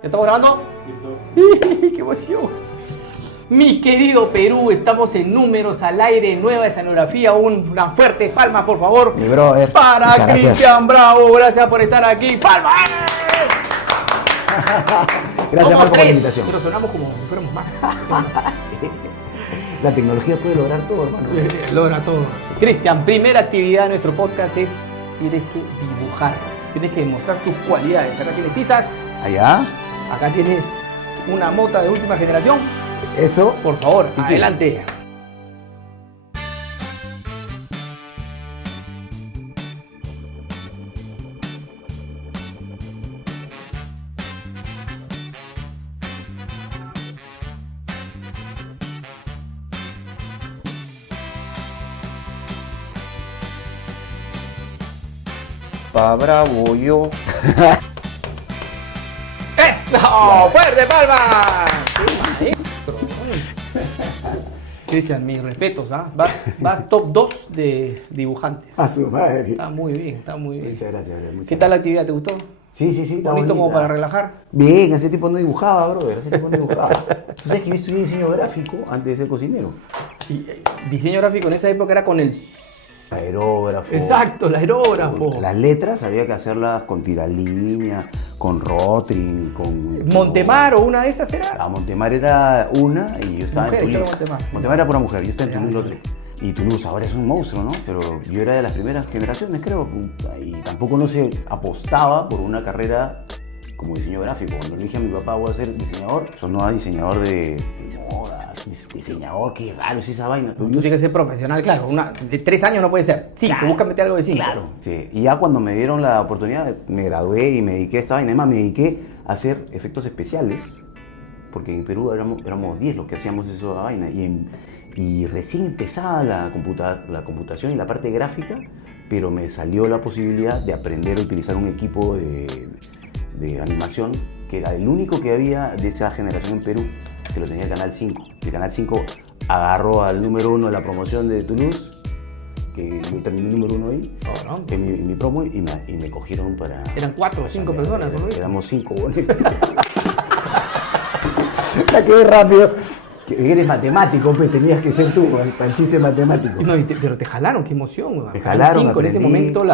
¿Ya estamos grabando? Listo. ¡Qué emoción! Mi querido Perú, estamos en Números al Aire, nueva escenografía. Una fuerte palma, por favor. Mi brother. Para Cristian Bravo, gracias por estar aquí. ¡Palma! Gracias, Marco, por la invitación. Pero sonamos como si fuéramos más. Sí. La tecnología puede lograr todo, hermano. Logra todo. Cristian, primera actividad de nuestro podcast es: tienes que dibujar. Tienes que demostrar tus cualidades. Acá tienes tizas. ¿Allá? Acá tienes una mota de última generación. Eso. Por favor, adelante. Pa' bravo yo. ¡Eso! ¡Fuerte palma! ¡Qué maestro! Cristian, mis respetos, ¿ah? Vas top 2 de dibujantes. A su madre. Está muy bien, está muy bien. Muchas gracias, brother. ¿Qué tal la actividad? ¿Te gustó? Sí, está ¿Bonito como bonita. para relajar? Bien, hace tiempo no dibujaba, brother. Hace tiempo no dibujaba. Tú sabes que yo estudié diseño gráfico antes de ser cocinero. Y, diseño gráfico en esa época era con el... Aerógrafo. Exacto, el aerógrafo. Las letras había que hacerlas con tiralínea, con Rotring, con... Montemar o una de esas era. La Montemar era una y yo estaba Mujer, en Toulouse. ¿qué era Montemar? Montemar era pura mujer, yo estaba en Ya. Toulouse Lautrec. Y Toulouse ahora es un monstruo, ¿no? Pero yo era de las primeras generaciones, creo. Y tampoco no se apostaba por una carrera como diseño gráfico. Cuando le dije a mi papá, voy a ser diseñador, sonó diseñador de modas, diseñador, qué raro es esa vaina. Tú tienes que ser profesional, claro. Una de 3 años no puede ser. 5, Claro, búscame algo de 5. Claro, sí. Y ya cuando me dieron la oportunidad, me gradué y me dediqué a esta vaina. Además, me dediqué a hacer efectos especiales, porque en Perú éramos 10 los que hacíamos esa vaina. Y recién empezaba la computación y la parte gráfica, pero me salió la posibilidad de aprender a utilizar un equipo de animación, que era el único que había de esa generación en Perú, que lo tenía el Canal 5. El Canal 5 agarró al número 1 de la promoción de Toulouse, que yo terminé el número 1 ahí, Oh, ¿no? en mi promo, y me cogieron para... Eran 4 o 5 personas, por lo visto. Éramos 5, bonito. La quedé rápido. Que eres matemático, pues tenías que ser tú, para el chiste matemático. No, pero te jalaron, qué emoción. Weón. Me jalaron, 5, en ese aprendí. momento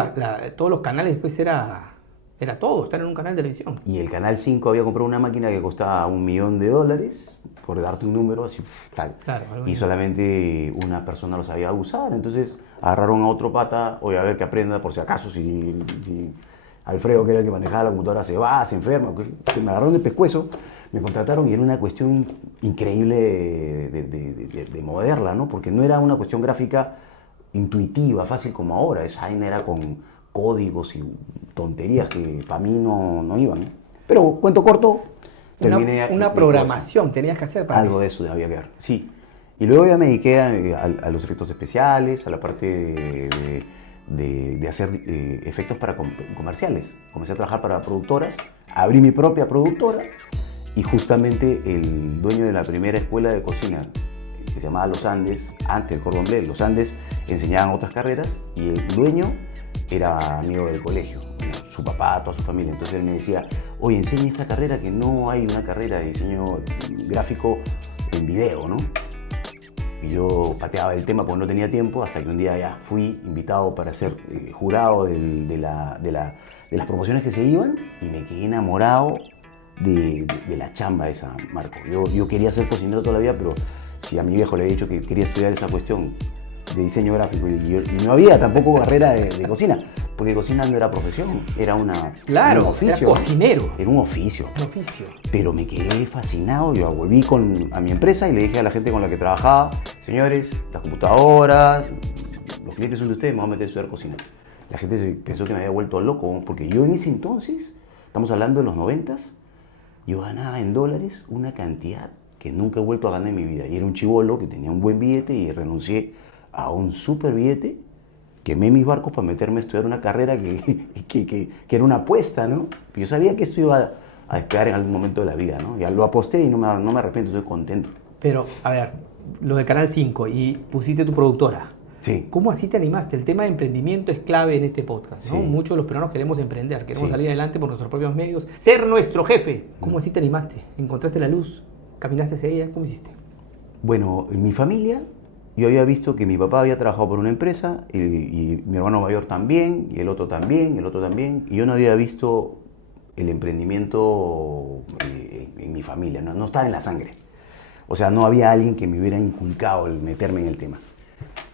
todos los canales después era todo, estar en un canal de televisión. Y el Canal 5 había comprado una máquina que costaba $1.000.000, por darte un número así, tal. Claro, algo Y así. solamente una persona lo sabía usar, entonces agarraron a otro pata, oye, a ver que aprenda por si acaso, si Alfredo, que era el que manejaba la computadora, se va, se enferma, que me agarraron de pescuezo, me contrataron y era una cuestión increíble de moverla, ¿no? Porque no era una cuestión gráfica intuitiva, fácil como ahora, esa vaina era con códigos y tonterías que para mí no iban, ¿no? Pero cuento corto, terminé Una mi programación tenías que hacer para algo de eso había que ver, sí. Y luego ya me dediqué a los efectos especiales, a la parte de hacer efectos para comerciales. Comencé a trabajar para productoras, abrí mi propia productora y justamente el dueño de la primera escuela de cocina, que se llamaba Los Andes, antes del Cordon Bleu, Los Andes enseñaban otras carreras y el dueño era amigo del colegio, su papá, toda su familia. Entonces él me decía, oye, enseña esta carrera, que no hay una carrera de diseño gráfico en video, ¿no? Y yo pateaba el tema porque no tenía tiempo, hasta que un día ya fui invitado para ser jurado de las promociones que se iban y me quedé enamorado de la chamba esa, Marco. Yo quería ser cocinero toda la vida, pero si a mi viejo le había dicho que quería estudiar esa cuestión de diseño gráfico y no había tampoco carrera de cocina, porque cocina no era profesión, era un Claro, oficio. era cocinero. Era un oficio. Un oficio. Pero me quedé fascinado, yo volví a mi empresa y le dije a la gente con la que trabajaba, señores, las computadoras, los clientes son de ustedes, me voy a meter a estudiar cocina. La gente pensó que me había vuelto loco, porque yo en ese entonces, estamos hablando de los 90s, yo ganaba en dólares una cantidad que nunca he vuelto a ganar en mi vida. Y era un chibolo que tenía un buen billete y renuncié a un súper billete, quemé mis barcos para meterme a estudiar una carrera que era una apuesta, ¿no? Yo sabía que esto iba a despegar en algún momento de la vida, ¿no? Ya lo aposté y no me arrepiento, estoy contento. Pero, a ver, lo de Canal 5 y pusiste tu productora. Sí. ¿Cómo así te animaste? El tema de emprendimiento es clave en este podcast, ¿no? Sí. Muchos de los peruanos queremos emprender, queremos Sí. salir adelante por nuestros propios medios, ser nuestro jefe. ¿Cómo así te animaste? ¿Encontraste la luz? ¿Caminaste hacia ella? ¿Cómo hiciste? Bueno, en mi familia yo había visto que mi papá había trabajado por una empresa y mi hermano mayor también, y el otro también, el otro también, y yo no había visto el emprendimiento en mi familia, no estaba en la sangre. O sea, no había alguien que me hubiera inculcado el meterme en el tema.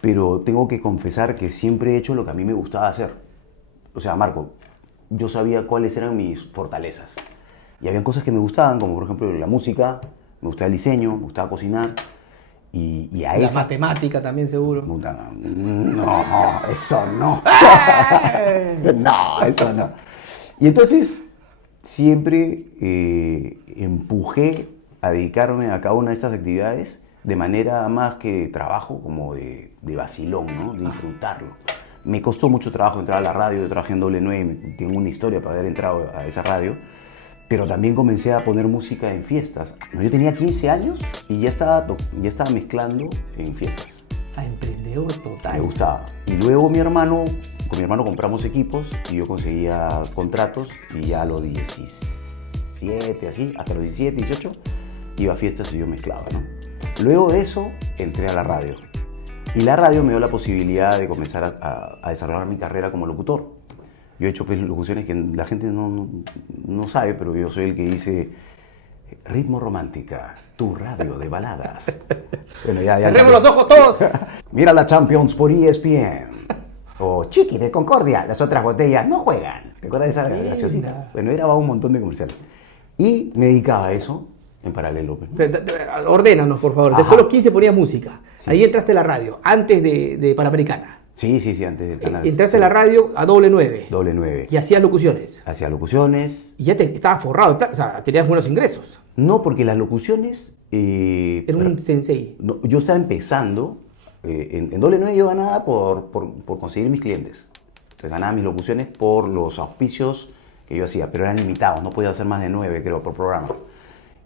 Pero tengo que confesar que siempre he hecho lo que a mí me gustaba hacer. O sea, Marco, yo sabía cuáles eran mis fortalezas. Y había cosas que me gustaban, como por ejemplo la música, me gustaba el diseño, me gustaba cocinar. Y a La esa... matemática también seguro. No, eso no. No, eso no. Y entonces siempre empujé a dedicarme a cada una de estas actividades de manera más que trabajo, como de vacilón, ¿no? De disfrutarlo. Me costó mucho trabajo entrar a la radio, yo trabajé en W9, tengo una historia para haber entrado a esa radio, pero también comencé a poner música en fiestas. Yo tenía 15 años y ya estaba mezclando en fiestas. Emprendedor total. Me gustaba. Y luego con mi hermano compramos equipos y yo conseguía contratos y ya a los 17, así, hasta los 17, 18, iba a fiestas y yo mezclaba, ¿no? Luego de eso, entré a la radio. Y la radio me dio la posibilidad de comenzar a desarrollar mi carrera como locutor. Yo he hecho pues, locuciones que la gente no sabe, pero yo soy el que dice Ritmo Romántica, tu radio de baladas. Bueno, ya. ¡Cerremos los ojos todos! Mira la Champions por ESPN. O Chiqui de Concordia, las otras botellas no juegan. ¿Te acuerdas de esa graciosita? Bueno, grababa un montón de comerciales. Y me dedicaba a eso en paralelo. Ordénanos, por favor. Después de los 15 ponías música. Sí. Ahí entraste a la radio, antes de Panamericana. Sí, antes del canal. Entraste a la radio a W9. W9. Y hacías locuciones. Hacía locuciones. Y ya estabas forrado de plata, o sea, tenías buenos ingresos. No, porque las locuciones... Era un sensei. No, yo estaba empezando. En W9 yo ganaba por conseguir mis clientes. Entonces ganaba mis locuciones por los auspicios que yo hacía, pero eran limitados, no podía hacer más de 9, creo, por programa.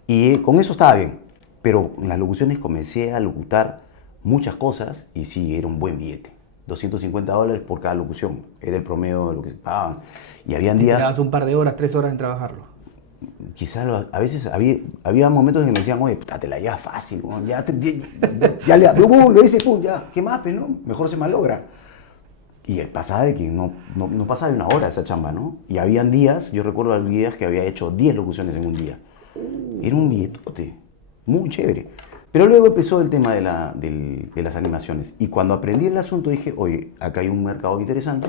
Y con eso estaba bien, pero en las locuciones comencé a locutar muchas cosas y sí, era un buen billete. $250 por cada locución, era el promedio de lo que se pagaban. Y habían días... Te un par de horas, 3 horas en trabajarlo. Quizás a veces había momentos en que me decían, oye, te la llevas fácil, ya lo hice, pum, ya, ¿qué más? Pero no, mejor se malogra. Y pasaba de que no pasaba de una hora esa chamba, ¿no? Y habían días, yo recuerdo días que había hecho 10 locuciones en un día. Era un billetote, muy chévere. Pero luego empezó el tema de las animaciones. Y cuando aprendí el asunto dije, oye, acá hay un mercado interesante.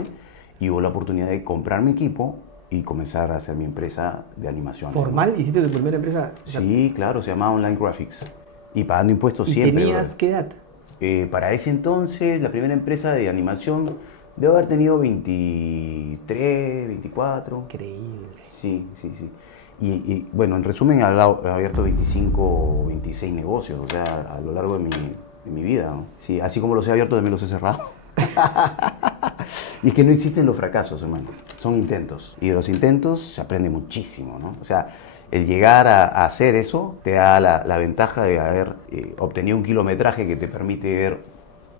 Y hubo la oportunidad de comprar mi equipo y comenzar a hacer mi empresa de animación. ¿Formal? ¿no? ¿Hiciste tu primera empresa? Sí, claro, se llamaba Online Graphics. Y pagando impuestos siempre. ¿Y tenías qué edad? Para ese entonces, la primera empresa de animación debo haber tenido 23, 24. Increíble. Sí. Y bueno, en resumen, he abierto 25 o 26 negocios, o sea, a lo largo de mi vida, ¿no? Sí, así como los he abierto, también los he cerrado. Y es que no existen los fracasos, hermano. Son intentos. Y de los intentos se aprende muchísimo, ¿no? O sea, el llegar a hacer eso te da la ventaja de haber obtenido un kilometraje que te permite ver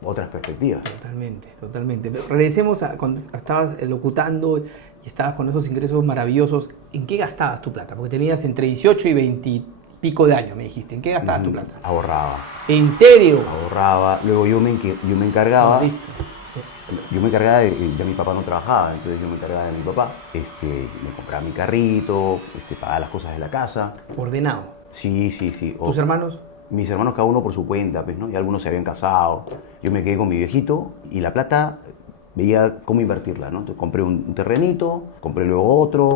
otras perspectivas. Totalmente. Pero regresemos a cuando estabas locutando y estabas con esos ingresos maravillosos. ¿En qué gastabas tu plata? Porque tenías entre 18 y 20 y pico de años, me dijiste. ¿En qué gastabas tu plata? Ahorraba. ¿En serio? Ahorraba. Luego yo me encargaba... Yo me encargaba ya mi papá no trabajaba, entonces yo me encargaba de mi papá. Me compraba mi carrito, pagaba las cosas de la casa. ¿Ordenado? Sí. ¿Tus hermanos? Mis hermanos cada uno por su cuenta, pues, ¿no? Y algunos se habían casado. Yo me quedé con mi viejito y la plata veía cómo invertirla, ¿no? Entonces compré un terrenito, compré luego otro.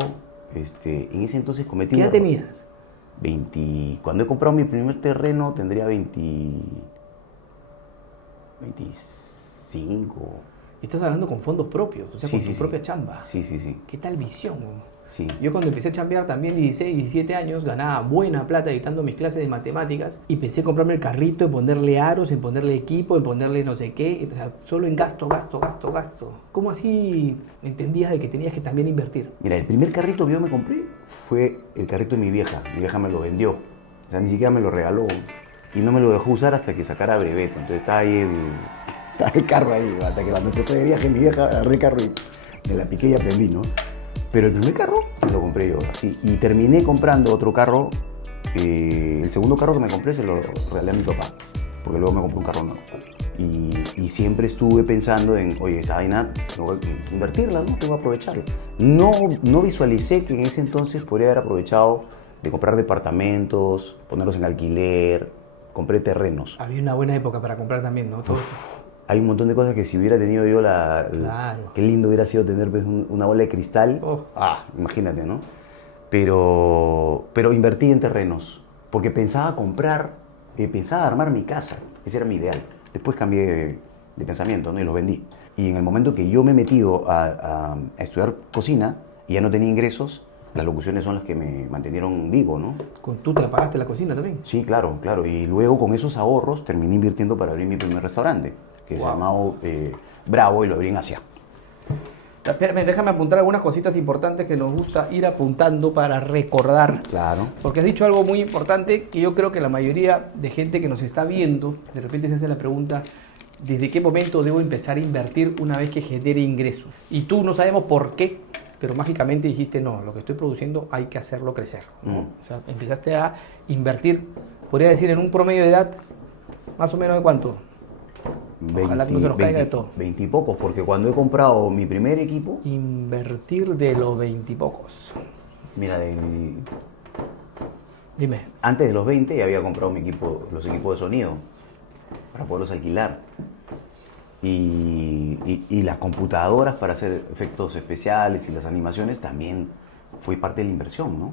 En ese entonces cometí... ¿Qué edad tenías? 20... Cuando he comprado mi primer terreno tendría 25... Y estás hablando con fondos propios, o sea, con tu propia chamba. Sí. ¿Qué tal visión? Sí. Yo cuando empecé a chambear también 16, 17 años, ganaba buena plata editando mis clases de matemáticas y pensé en comprarme el carrito, en ponerle aros, en ponerle equipo, en ponerle no sé qué, o sea, solo en gasto. ¿Cómo así entendías de que tenías que también invertir? Mira, el primer carrito que yo me compré fue el carrito de mi vieja. Mi vieja me lo vendió, o sea, ni siquiera me lo regaló y no me lo dejó usar hasta que sacara breveto. Entonces estaba ahí Estaba el carro ahí, hasta que cuando se fue de viaje mi vieja agarré el carro y me la piqué y aprendí, ¿no? Pero el primer carro lo compré yo, así. Y terminé comprando otro carro. El segundo carro que me compré se lo regalé a mi papá, porque luego me compré un carro nuevo. Y siempre estuve pensando en, oye, esta vaina tengo que invertirla, ¿no? Tengo que aprovecharla. No visualicé que en ese entonces podría haber aprovechado de comprar departamentos, ponerlos en alquiler, compré terrenos. Había una buena época para comprar también, ¿no? Todo. Hay un montón de cosas que si hubiera tenido yo Claro. qué lindo hubiera sido tener pues, una bola de cristal. Oh. Imagínate, ¿no? Pero invertí en terrenos, porque pensaba comprar, pensaba armar mi casa. Ese era mi ideal. Después cambié de pensamiento, ¿no? Y los vendí. Y en el momento que yo me he metido a estudiar cocina y ya no tenía ingresos, las locuciones son las que me mantenieron vivo, ¿no? ¿Tú te la pagaste la cocina también? Sí, claro, claro. Y luego con esos ahorros terminé invirtiendo para abrir mi primer restaurante, que se llamaba Bravo, y lo abrí en Asia. Espérame, déjame apuntar algunas cositas importantes que nos gusta ir apuntando para recordar. Claro. Porque has dicho algo muy importante que yo creo que la mayoría de gente que nos está viendo, de repente se hace la pregunta, ¿desde qué momento debo empezar a invertir una vez que genere ingresos? Y tú no sabemos por qué, pero mágicamente dijiste, no, lo que estoy produciendo hay que hacerlo crecer, ¿no? O sea, empezaste a invertir, podría decir, en un promedio de edad, más o menos ¿de cuánto? Ojalá que no se nos caiga de todo. 20 y pocos, porque cuando he comprado mi primer equipo... Invertir de los 20 y pocos. Mira, Dime. antes de los 20 ya había comprado los equipos de sonido para poderlos alquilar. Y las computadoras para hacer efectos especiales y las animaciones también fue parte de la inversión, ¿no?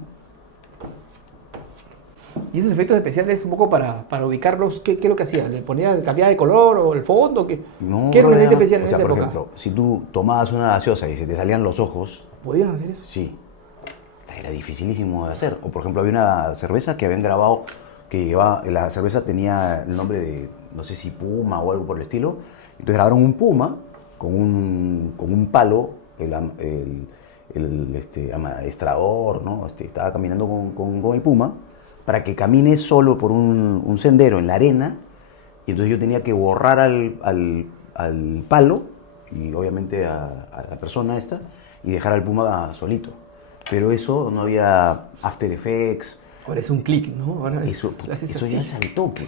¿Y esos efectos especiales un poco para ubicarlos? ¿Qué es lo que hacías? ¿Le ponías, cambiaba de color o el fondo? ¿Qué era un efecto especial en esa por época? ejemplo, si tú tomabas una gaseosa y se te salían los ojos, ¿Podían hacer eso? sí, era dificilísimo de hacer. O por ejemplo, había una cerveza que habían grabado, la cerveza tenía el nombre de, no sé si Puma o algo por el estilo. Entonces grabaron un puma con un palo, el amaestrador, ¿no? Estaba caminando con el puma, para que camine solo por un sendero en la arena, y entonces yo tenía que borrar al palo, y obviamente a la persona esta, y dejar al puma solito. Pero eso no había After Effects. Ahora es un clic, ¿no? Ahora Eso así. ya es al toque.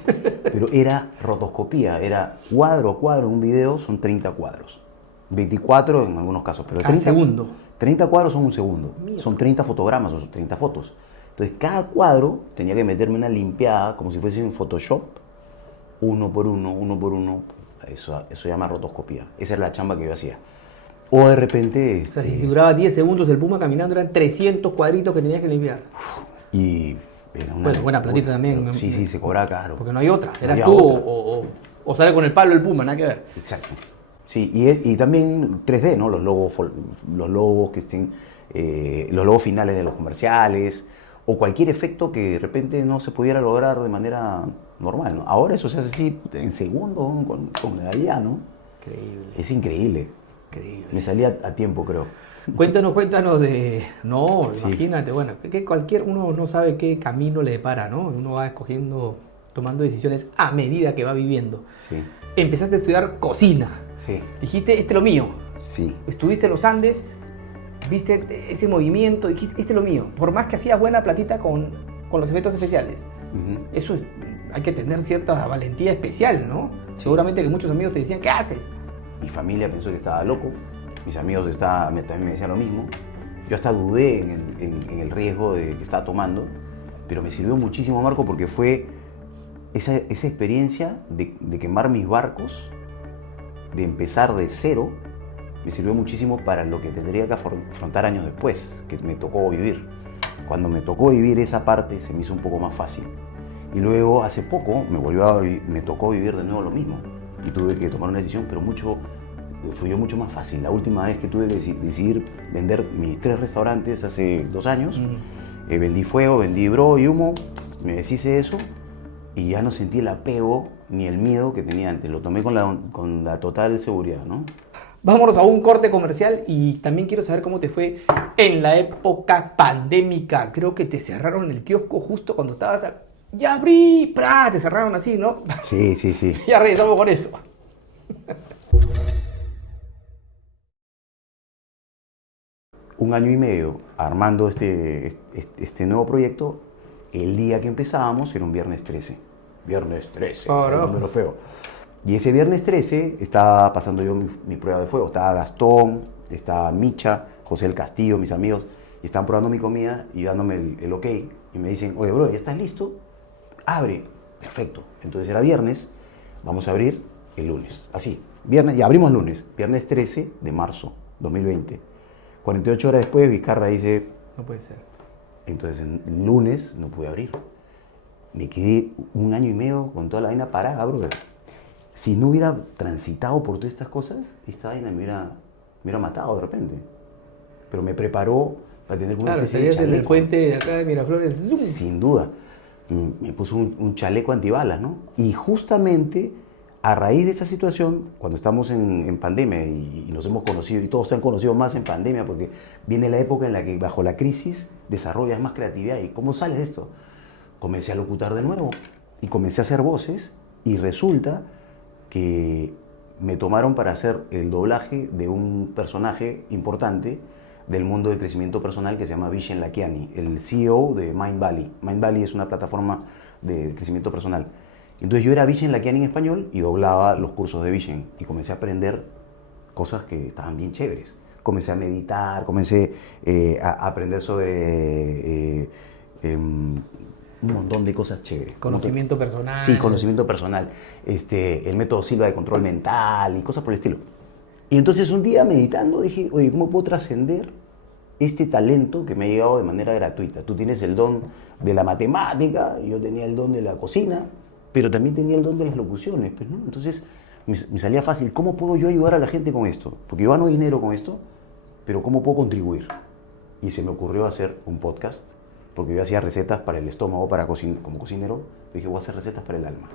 Pero era rotoscopía, era cuadro a cuadro en un video, son 30 cuadros. 24 en algunos casos, pero Cada segundo. 30 cuadros son un segundo. Mierda. Son 30 fotogramas o son 30 fotos. Entonces cada cuadro tenía que meterme una limpiada, como si fuese en Photoshop, uno por uno. Eso se llama rotoscopía. Esa era la chamba que yo hacía. O de repente... O sea, si duraba 10 segundos el puma caminando, eran 300 cuadritos que tenías que limpiar. Y era Bueno, buena platita también. Sí, se cobraba caro. Porque no hay otra. No Eras había tú otra. o sale con el palo el puma, nada que ver. Exacto. Sí, y también 3D, ¿no? Los logos que estén, los logos finales de los comerciales, o cualquier efecto que de repente no se pudiera lograr de manera normal, ¿no? Ahora eso se hace así en segundos con la IA, ¿no? Increíble. Es increíble. Increíble. Me salía a tiempo, creo. Cuéntanos de... No, Sí. imagínate, bueno, que cualquier uno no sabe qué camino le depara, ¿no? Uno va escogiendo, tomando decisiones a medida que va viviendo. Sí, Empezaste a estudiar cocina. sí, Dijiste, este es lo mío. sí. Estuviste en los Andes, viste ese movimiento, dijiste, este es lo mío. Por más que hacías buena platita con los efectos especiales. Ujú. Eso hay que tener cierta valentía especial, ¿no? Seguramente que muchos amigos te decían, ¿qué haces? Mi familia pensó que estaba loco, mis amigos también me decían lo mismo. Yo hasta dudé en el riesgo que estaba tomando, pero me sirvió muchísimo, Marco, porque fue esa experiencia de quemar mis barcos, de empezar de cero, me sirvió muchísimo para lo que tendría que afrontar años después, que me tocó vivir. Cuando me tocó vivir esa parte se me hizo un poco más fácil. Y luego hace poco me tocó vivir de nuevo lo mismo y tuve que tomar una decisión, pero fluyó mucho más fácil. La última vez que tuve que decidir vender mis 3 restaurantes hace 2 años, vendí fuego, vendí bro y humo, me deshice de eso y ya no sentí el apego ni el miedo que tenía antes. Lo tomé con la total seguridad, ¿no? Vámonos a un corte comercial y también quiero saber cómo te fue en la época pandémica. Creo que te cerraron el kiosco justo cuando estabas ¡Ya abrí! ¡Pra! Te cerraron así, ¿no? Sí, sí, sí. Ya regresamos con eso. un año y medio armando este nuevo proyecto. El día que empezábamos era un viernes 13. Viernes 13, un número feo. Y ese viernes 13 estaba pasando yo mi prueba de fuego. Estaba Gastón, estaba Micha, José del Castillo, mis amigos, y estaban probando mi comida y dándome el ok. Y me dicen, oye, bro, ¿ya estás listo? Abre. Perfecto. Entonces era viernes, vamos a abrir el lunes. Así, viernes, ya abrimos lunes. Viernes 13 de marzo 2020. 48 horas después, Vizcarra dice... No puede ser. Entonces, el lunes no pude abrir. Me quedé un año y medio con toda la vaina parada, brother. Si no hubiera transitado por todas estas cosas, esta vaina me hubiera matado de repente. Pero me preparó para tener una Claro, especie de salías en el chaleco. puente de acá de Miraflores. ¡Zum! Sin duda. Me puso un chaleco antibalas, ¿no? Y justamente a raíz de esa situación, cuando estamos en pandemia y nos hemos conocido, y todos se han conocido más en pandemia, porque viene la época en la que bajo la crisis desarrollas más creatividad. ¿Y cómo sales de esto? Comencé a locutar de nuevo y comencé a hacer voces, y resulta que me tomaron para hacer el doblaje de un personaje importante del mundo del crecimiento personal que se llama Vishen Lakhiani, el CEO de Mindvalley. Mindvalley es una plataforma de crecimiento personal. Entonces yo era Vishen Lakhiani en español y doblaba los cursos de Vishen, y comencé a aprender cosas que estaban bien chéveres. Comencé a meditar, comencé a aprender sobre un montón de cosas chéveres. Conocimiento personal. Sí, conocimiento personal. El método Silva de control mental y cosas por el estilo. Y entonces un día meditando dije, oye, ¿cómo puedo trascender este talento que me ha llegado de manera gratuita? Tú tienes el don de la matemática, yo tenía el don de la cocina, pero también tenía el don de las locuciones, pues, ¿no? Entonces me salía fácil, ¿cómo puedo yo ayudar a la gente con esto? Porque yo gano dinero con esto, pero ¿cómo puedo contribuir? Y se me ocurrió hacer un podcast, porque yo hacía recetas para el estómago, como cocinero. Dije, voy a hacer recetas para el alma,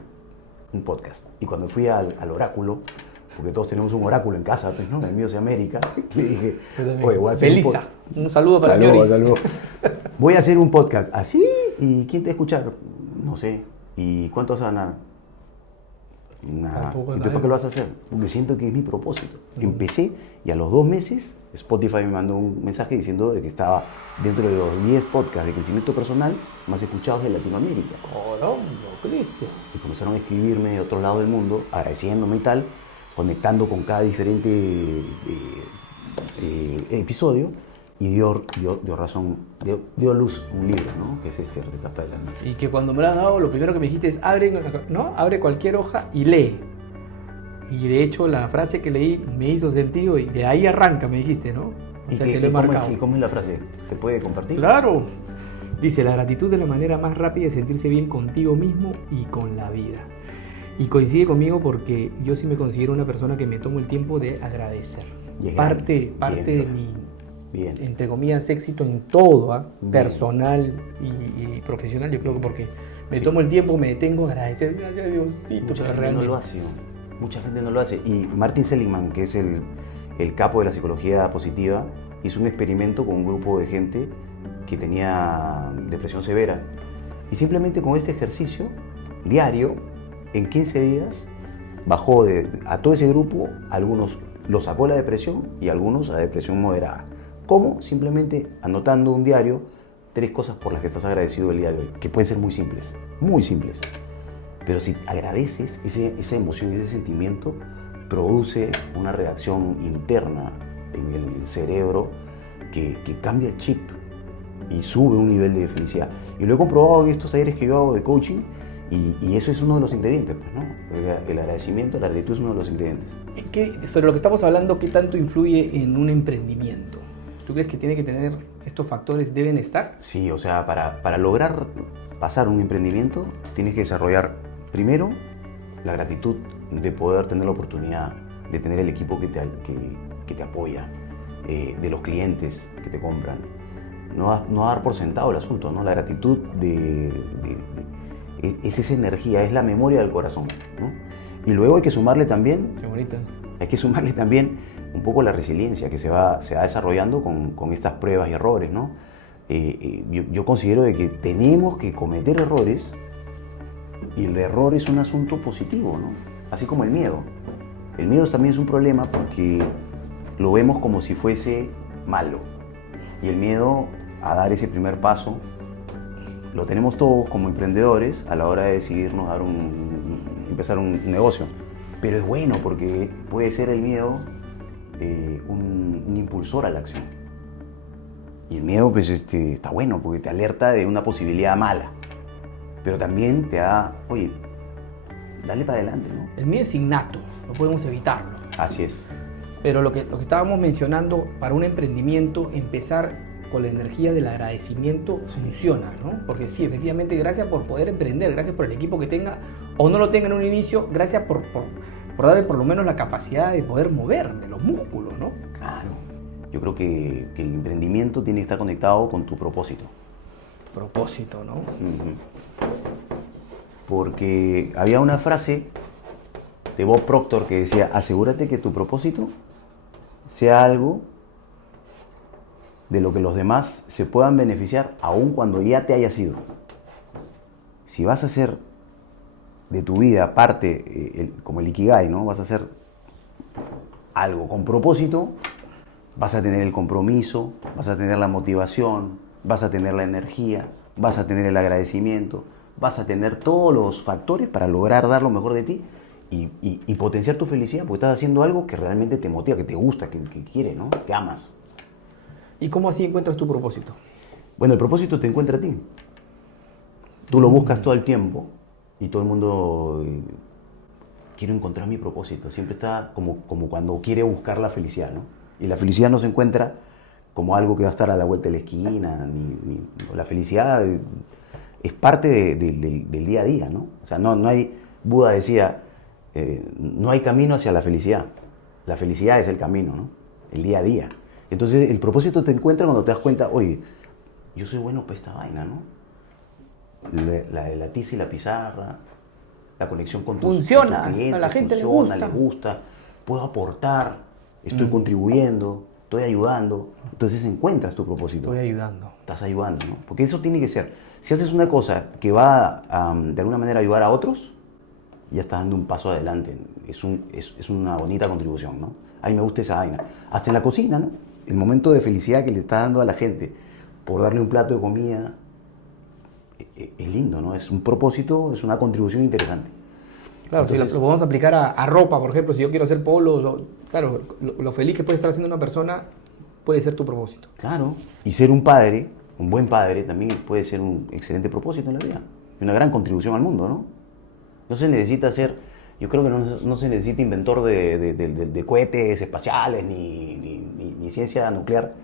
un podcast. Y cuando fui al oráculo, porque todos tenemos un oráculo en casa, pues, ¿no? El mío es de América, le dije, oye, voy a hacer Belisa, un saludo para Ñoris. Saludo. Voy a hacer un podcast. ¿Así? ¿Y quién te va a escuchar? No sé. ¿Y cuánto vas a ganar? Nada. ¿Entonces por qué lo vas a hacer? Porque siento que es mi propósito. Empecé y a los 2 meses Spotify me mandó un mensaje diciendo de que estaba dentro de los 10 podcasts de crecimiento personal más escuchados de Latinoamérica. ¡Caramba, Cristian! Y comenzaron a escribirme de otro lado del mundo, agradeciéndome y tal, conectando con cada diferente episodio, y dio luz un libro, ¿no? Que es Recetas para el Alma. Y que cuando me lo han dado, lo primero que me dijiste es, abre cualquier hoja y lee. Y de hecho la frase que leí me hizo sentido, y de ahí arranca, me dijiste, ¿no? O sea que lo he marcado. ¿Cómo es la frase? ¿Se puede compartir? ¡Claro! Dice, la gratitud es la manera más rápida de sentirse bien contigo mismo y con la vida. Y coincide conmigo porque yo sí me considero una persona que me tomo el tiempo de agradecer. Parte de mi, entre comillas, éxito en todo, personal y profesional, yo creo que porque me tomo el tiempo, me detengo a agradecer, gracias a Diosito. Mucha gente no lo hace. Mucha gente no lo hace. Y Martin Seligman, que es el capo de la psicología positiva, hizo un experimento con un grupo de gente que tenía depresión severa. Y simplemente con este ejercicio diario, en 15 días, bajó a todo ese grupo, algunos lo sacó a la depresión y algunos a depresión moderada. ¿Cómo? Simplemente anotando un diario 3 cosas por las que estás agradecido el día de hoy, que pueden ser muy simples. Pero si agradeces, esa emoción, ese sentimiento produce una reacción interna en el cerebro que cambia el chip y sube un nivel de felicidad. Y lo he comprobado en estos talleres que yo hago de coaching, y eso es uno de los ingredientes, pues, ¿no? El agradecimiento, la gratitud es uno de los ingredientes. Sobre lo que estamos hablando, ¿qué tanto influye en un emprendimiento? ¿Tú crees que tiene que tener estos factores, deben estar? Sí, o sea, para lograr pasar un emprendimiento, tienes que desarrollar primero la gratitud de poder tener la oportunidad de tener el equipo que te apoya, de los clientes que te compran. No dar por sentado el asunto, ¿no? La gratitud es esa energía, es la memoria del corazón, ¿no? Y luego hay que sumarle también... Qué bonito. Hay que sumarle también un poco la resiliencia que se va desarrollando con estas pruebas y errores, ¿no? Yo considero de que tenemos que cometer errores, y el error es un asunto positivo, ¿no? Así como el miedo. El miedo también es un problema porque lo vemos como si fuese malo. Y el miedo a dar ese primer paso lo tenemos todos como emprendedores a la hora de decidirnos empezar un negocio. Pero es bueno porque puede ser el miedo un impulsor a la acción. Y el miedo pues, está bueno porque te alerta de una posibilidad mala. Pero también te da, oye, dale para adelante, ¿no? El miedo es innato, no podemos evitarlo. Así es. Pero lo que estábamos mencionando, para un emprendimiento, empezar con la energía del agradecimiento funciona, ¿no? Porque sí, efectivamente, gracias por poder emprender, gracias por el equipo que tenga o no lo tenga en un inicio, gracias por darle por lo menos la capacidad de poder moverme, los músculos, ¿no? Claro. Yo creo que el emprendimiento tiene que estar conectado con tu propósito. Propósito, ¿no? Porque había una frase de Bob Proctor que decía, asegúrate que tu propósito sea algo de lo que los demás se puedan beneficiar aun cuando ya te hayas ido. Si vas a hacer de tu vida parte, como el Ikigai, ¿no? Vas a hacer algo con propósito, vas a tener el compromiso, vas a tener la motivación, vas a tener la energía, vas a tener el agradecimiento, vas a tener todos los factores para lograr dar lo mejor de ti y potenciar tu felicidad, porque estás haciendo algo que realmente te motiva, que te gusta, que quieres, ¿no? Que amas. ¿Y cómo así encuentras tu propósito? Bueno, el propósito te encuentra a ti. Tú lo buscas todo el tiempo y todo el mundo quiero encontrar mi propósito. Siempre está como cuando quiere buscar la felicidad, ¿no? Y la felicidad no se encuentra como algo que va a estar a la vuelta de la esquina. La felicidad es parte del día a día, ¿no? O sea, no hay... Buda decía, no hay camino hacia la felicidad. La felicidad es el camino, ¿no? El día a día. Entonces el propósito te encuentra cuando te das cuenta, oye, yo soy bueno para esta vaina, ¿no? La de la tiza y la pizarra, la conexión con tus clientes, a la gente funciona, le gusta, puedo aportar, estoy contribuyendo, estoy ayudando. Entonces encuentras tu propósito. Estoy ayudando. Estás ayudando, ¿no? Porque eso tiene que ser. Si haces una cosa que va de alguna manera a ayudar a otros, ya estás dando un paso adelante. Es una bonita contribución, ¿no? A mí me gusta esa vaina. Hasta en la cocina, ¿no? El momento de felicidad que le estás dando a la gente por darle un plato de comida es lindo, ¿no? Es un propósito, es una contribución interesante. Claro, entonces, si lo podemos aplicar a ropa, por ejemplo, si yo quiero hacer polos, claro, lo feliz que puede estar haciendo una persona puede ser tu propósito. Claro, y ser un padre, un buen padre, también puede ser un excelente propósito en la vida. Y una gran contribución al mundo, ¿no? No se necesita ser, yo creo que no se necesita inventor de cohetes espaciales ni ciencia nuclear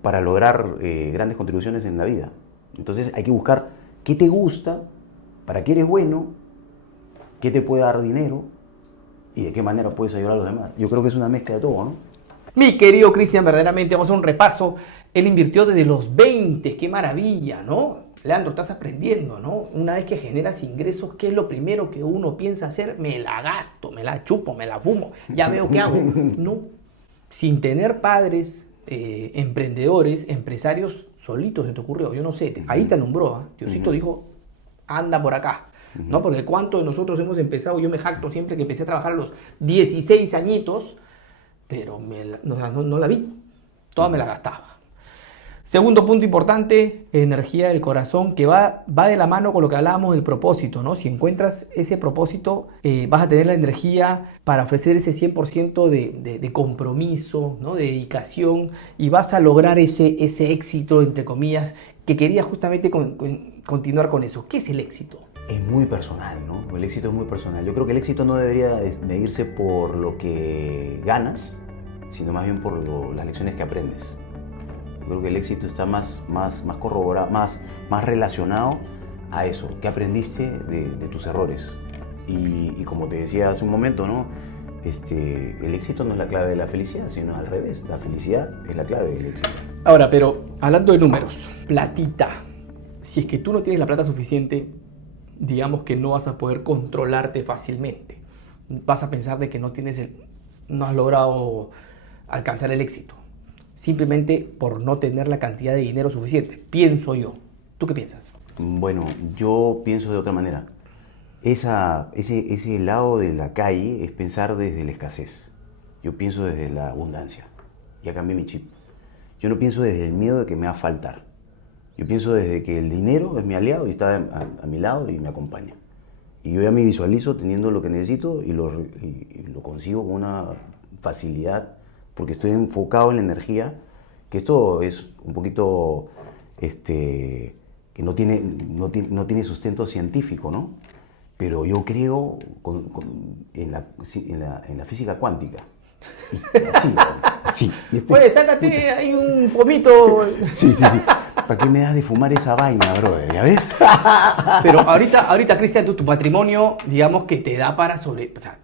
para lograr grandes contribuciones en la vida. Entonces hay que buscar qué te gusta, para qué eres bueno, qué te puede dar dinero y de qué manera puedes ayudar a los demás. Yo creo que es una mezcla de todo, ¿no? Mi querido Cristian, verdaderamente vamos a hacer un repaso. Él invirtió desde los 20, qué maravilla, ¿no? Leandro, estás aprendiendo, ¿no? Una vez que generas ingresos, ¿qué es lo primero que uno piensa hacer? Me la gasto, me la chupo, me la fumo, ya veo qué hago. No, sin tener padres, emprendedores, empresarios, solitos se te ocurrió, yo no sé, ahí te alumbró, ¿eh? Diosito dijo, anda por acá, ¿no? Porque cuántos de nosotros hemos empezado, yo me jacto siempre que empecé a trabajar a los 16 añitos, pero no la vi, toda me la gastaba. Segundo punto importante, energía del corazón, que va de la mano con lo que hablábamos del propósito, ¿no? Si encuentras ese propósito, vas a tener la energía para ofrecer ese 100% de compromiso, ¿no? De dedicación, y vas a lograr ese éxito, entre comillas, que quería justamente continuar con eso. ¿Qué es el éxito? Es muy personal, ¿no? El éxito es muy personal. Yo creo que el éxito no debería medirse por lo que ganas, sino más bien por las lecciones que aprendes. Yo creo que el éxito está más corroborado, más relacionado a eso, que aprendiste de tus errores. Y como te decía hace un momento, ¿no? El éxito no es la clave de la felicidad, sino al revés. La felicidad es la clave del éxito. Ahora, pero hablando de números, platita. Si es que tú no tienes la plata suficiente, digamos que no vas a poder controlarte fácilmente. Vas a pensar de que no has logrado alcanzar el éxito. Simplemente por no tener la cantidad de dinero suficiente, pienso yo. ¿Tú qué piensas? Bueno, yo pienso de otra manera. Ese lado de la calle es pensar desde la escasez. Yo pienso desde la abundancia. Ya cambié mi chip. yo no pienso desde el miedo de que me va a faltar. Yo pienso desde que el dinero es mi aliado y está a mi lado y me acompaña. Y yo ya me visualizo teniendo lo que necesito y lo consigo con una facilidad porque estoy enfocado en la energía, que esto es un poquito, que no tiene sustento científico, ¿no? Pero yo creo en la física cuántica. Sí. Oye, sácate ahí un pomito. Sí. ¿Para qué me das de fumar esa vaina, brother? ¿Ya ves? Pero ahorita Cristian, tu patrimonio, digamos que te da para o sea,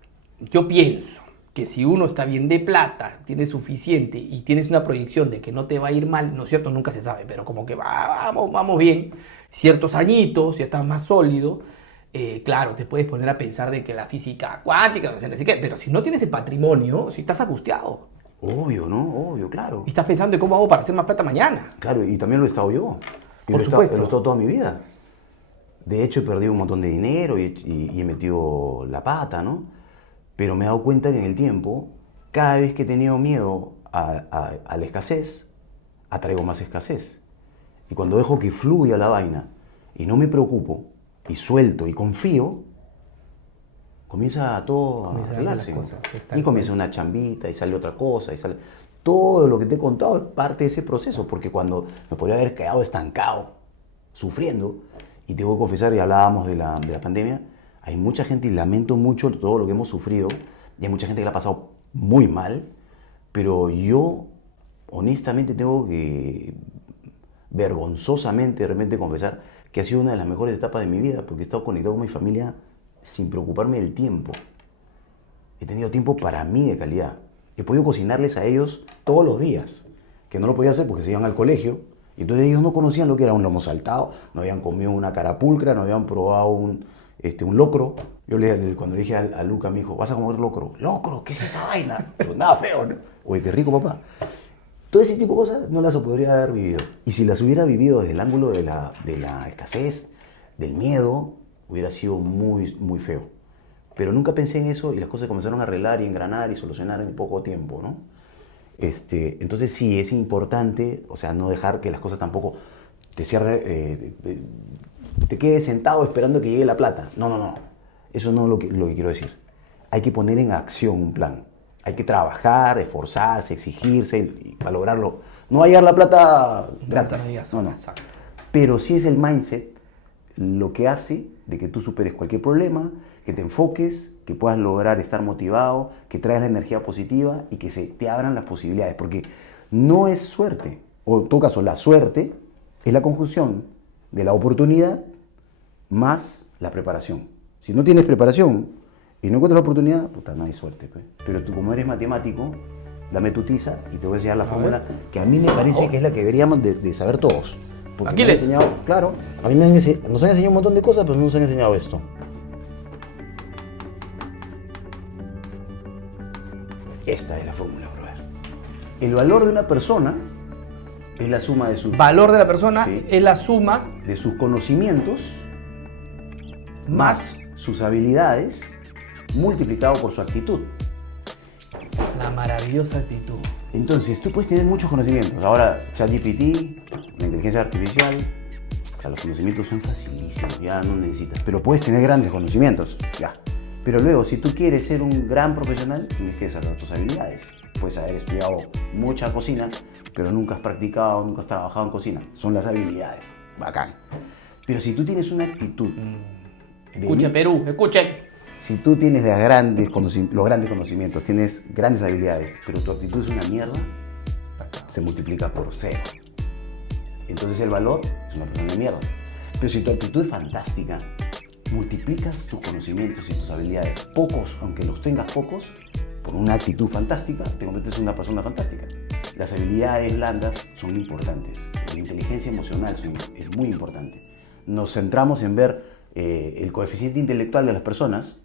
yo pienso que si uno está bien de plata, tiene suficiente y tienes una proyección de que no te va a ir mal, ¿no es cierto? Nunca se sabe, pero como que vamos bien, ciertos añitos, ya estás más sólido, claro, te puedes poner a pensar de que la física cuántica, no sé qué, pero si no tienes el patrimonio, si estás angustiado. Obvio, ¿no? Obvio, claro. Y estás pensando en cómo hago para hacer más plata mañana. Claro, y también lo he estado yo. Por supuesto. Lo he estado toda mi vida. De hecho, he perdido un montón de dinero y he metido la pata, ¿no? Pero me he dado cuenta que en el tiempo, cada vez que he tenido miedo a la escasez, atraigo más escasez. Y cuando dejo que fluya la vaina y no me preocupo, y suelto y confío, comienza todo a arreglarse. Y comienza una chambita y sale otra cosa y sale... Todo lo que te he contado es parte de ese proceso, porque cuando me podría haber quedado estancado, sufriendo, y tengo que confesar, y hablábamos de la pandemia, hay mucha gente, y lamento mucho todo lo que hemos sufrido, y hay mucha gente que la ha pasado muy mal, pero yo honestamente tengo que vergonzosamente de repente confesar que ha sido una de las mejores etapas de mi vida, porque he estado conectado con mi familia sin preocuparme del tiempo. He tenido tiempo para mí de calidad. He podido cocinarles a ellos todos los días, que no lo podía hacer porque se iban al colegio. Y entonces ellos no conocían lo que era un lomo saltado, no habían comido una carapulcra, no habían probado un locro. Yo cuando le dije a Luca, me dijo, ¿vas a comer locro? ¿Locro? ¿Qué es esa vaina? Pues nada feo, ¿no? Oye, qué rico, papá. Todo ese tipo de cosas no las podría haber vivido. Y si las hubiera vivido desde el ángulo de la escasez, del miedo, hubiera sido muy, muy feo. Pero nunca pensé en eso y las cosas comenzaron a arreglar y engranar y solucionar en poco tiempo, ¿no? Entonces sí, es importante, o sea, no dejar que las cosas tampoco te cierren, te quedes sentado esperando que llegue la plata. No. Eso no es lo que quiero decir. Hay que poner en acción un plan. Hay que trabajar, esforzarse, exigirse y para lograrlo. No va a llegar la plata gratis. No. Pero sí es el mindset lo que hace de que tú superes cualquier problema, que te enfoques, que puedas lograr estar motivado, que traigas la energía positiva y que se te abran las posibilidades. Porque no es suerte, o en todo caso la suerte es la conjunción de la oportunidad más la preparación. Si no tienes preparación y no encuentras la oportunidad, puta, no hay suerte. Pues. Pero tú como eres matemático, dame tu tiza y te voy a enseñar la fórmula que a mí me parece que es la que deberíamos de saber todos. Porque aquí me han enseñado, claro, a mí nos han enseñado un montón de cosas, pero no nos han enseñado esto. Esta es la fórmula, brother. El valor de una persona es la suma de sus... Valor de la persona es la suma de sus conocimientos más sus habilidades multiplicado por su actitud. La maravillosa actitud. Entonces, tú puedes tener muchos conocimientos. Ahora, ChatGPT, la inteligencia artificial, o sea, los conocimientos son facilísimos, ya no necesitas. Pero puedes tener grandes conocimientos, ya. Pero luego, si tú quieres ser un gran profesional, tienes que desarrollar tus habilidades. Puedes haber estudiado mucha cocina, pero nunca has practicado, nunca has trabajado en cocina. Son las habilidades. Bacán. Pero si tú tienes una actitud... Escuchen, Perú, escuchen. Si tú tienes los grandes conocimientos, tienes grandes habilidades, pero tu actitud es una mierda, se multiplica por 0. Entonces el valor es una persona de mierda. Pero si tu actitud es fantástica, multiplicas tus conocimientos y tus habilidades. Pocos, aunque los tengas pocos, por una actitud fantástica, te conviertes en una persona fantástica. Las habilidades blandas son importantes. La inteligencia emocional es muy importante. Nos centramos en ver el coeficiente intelectual de las personas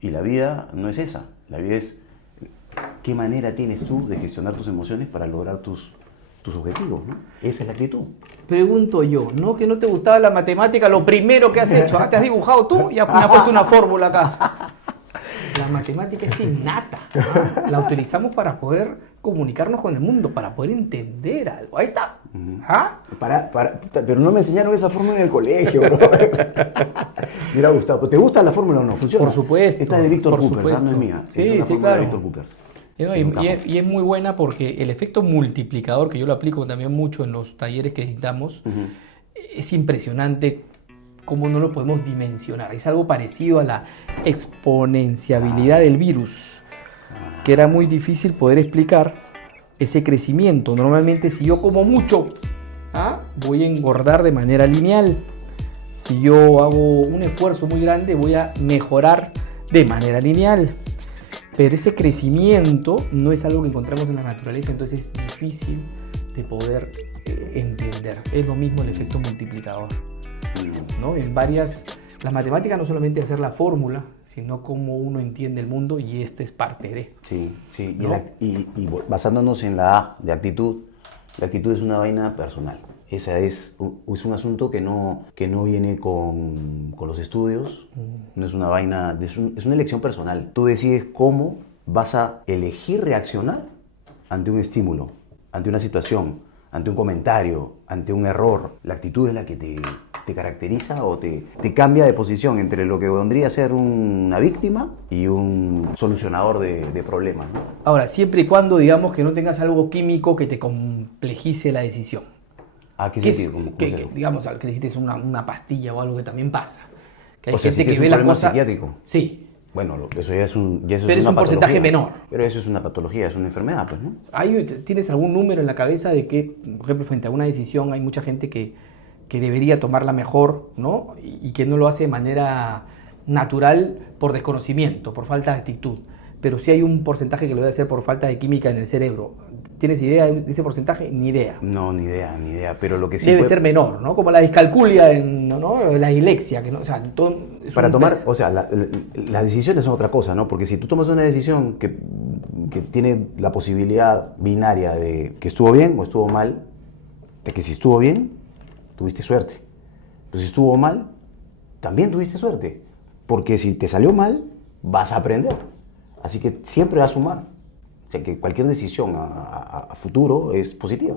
y la vida no es esa. La vida es qué manera tienes tú de gestionar tus emociones para lograr tus objetivos, ¿no? Esa es la actitud. Pregunto yo, ¿no? Que no te gustaba la matemática, lo primero que has hecho, te has dibujado tú y has puesto una fórmula acá. La matemática es innata. ¿Ah? La utilizamos para poder comunicarnos con el mundo, para poder entender algo. Ahí está. ¿Ah? Pero no me enseñaron esa fórmula en el colegio, bro. Mira, Gustavo, ¿te gusta la fórmula o no? ¿Funciona? Por supuesto. Esta es de Víctor por Coopers, supuesto. no es mía. Sí, es una sí, fórmula claro. de Víctor Coopers. Y es muy buena porque el efecto multiplicador, que yo lo aplico también mucho en los talleres que dictamos, es impresionante cómo no lo podemos dimensionar. Es algo parecido a la exponenciabilidad del virus, que era muy difícil poder explicar ese crecimiento. Normalmente, si yo como mucho, voy a engordar de manera lineal. Si yo hago un esfuerzo muy grande, voy a mejorar de manera lineal. Pero ese crecimiento no es algo que encontramos en la naturaleza, entonces es difícil de poder entender. Es lo mismo el efecto multiplicador, ¿no? La matemática no solamente es hacer la fórmula, sino cómo uno entiende el mundo, y este es parte de. Sí, sí. ¿No? Y basándonos en la A de actitud, la actitud es una vaina personal. Esa es un asunto que no viene con los estudios, no es una vaina, es una elección personal. Tú decides cómo vas a elegir reaccionar ante un estímulo, ante una situación, ante un comentario, ante un error. La actitud es la que te caracteriza o te cambia de posición entre lo que vendría a ser una víctima y un solucionador de problemas, ¿no? Ahora, siempre y cuando digamos que no tengas algo químico que te complejice la decisión. ¿A qué Que sentido? digamos, que necesites una pastilla o algo que también pasa. Que hay O sea, gente si que es ve un la problema cosa. psiquiátrico. Sí. Bueno, eso ya es una Pero es un porcentaje patología. menor. Pero eso es una patología, es una enfermedad, pues, ¿no? ¿Tienes algún número en la cabeza de que, por ejemplo, frente a una decisión hay mucha gente que debería tomarla mejor, ¿no? Y que no lo hace de manera natural por desconocimiento, por falta de actitud? Pero sí hay un porcentaje que lo debe hacer por falta de química en el cerebro. ¿Tienes idea de ese porcentaje? Ni idea. No, ni idea. Pero lo que sí Debe ser menor, ¿no? Como la discalculia, ¿no? La dislexia, que no, o sea, para tomar, o sea, las decisiones son otra cosa, ¿no? Porque si tú tomas una decisión que tiene la posibilidad binaria de que estuvo bien o estuvo mal, de que si estuvo bien, tuviste suerte. Pero si estuvo mal, también tuviste suerte. Porque si te salió mal, vas a aprender. Así que siempre vas a sumar. O sea, que cualquier decisión a futuro es positiva.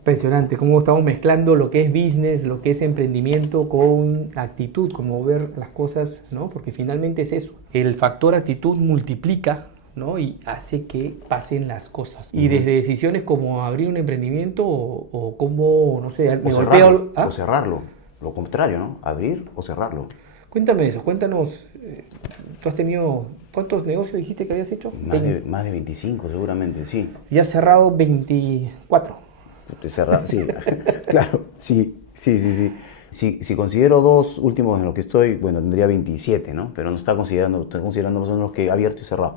Impresionante cómo estamos mezclando lo que es business, lo que es emprendimiento con actitud, como ver las cosas, ¿no? Porque finalmente es eso. El factor actitud multiplica, ¿no? Y hace que pasen las cosas. Y desde decisiones como abrir un emprendimiento o cómo, no sé, me golpeo. O cerrarlo. Lo contrario, ¿no? Abrir o cerrarlo. Cuéntame eso, cuéntanos. ¿Tú has tenido cuántos negocios dijiste que habías hecho? Más de 25 seguramente, sí. Y has cerrado 24. Sí, claro, sí. Si considero dos últimos en los que estoy, bueno, tendría 27, ¿no? Pero no estoy considerando más o menos los que he abierto y cerrado.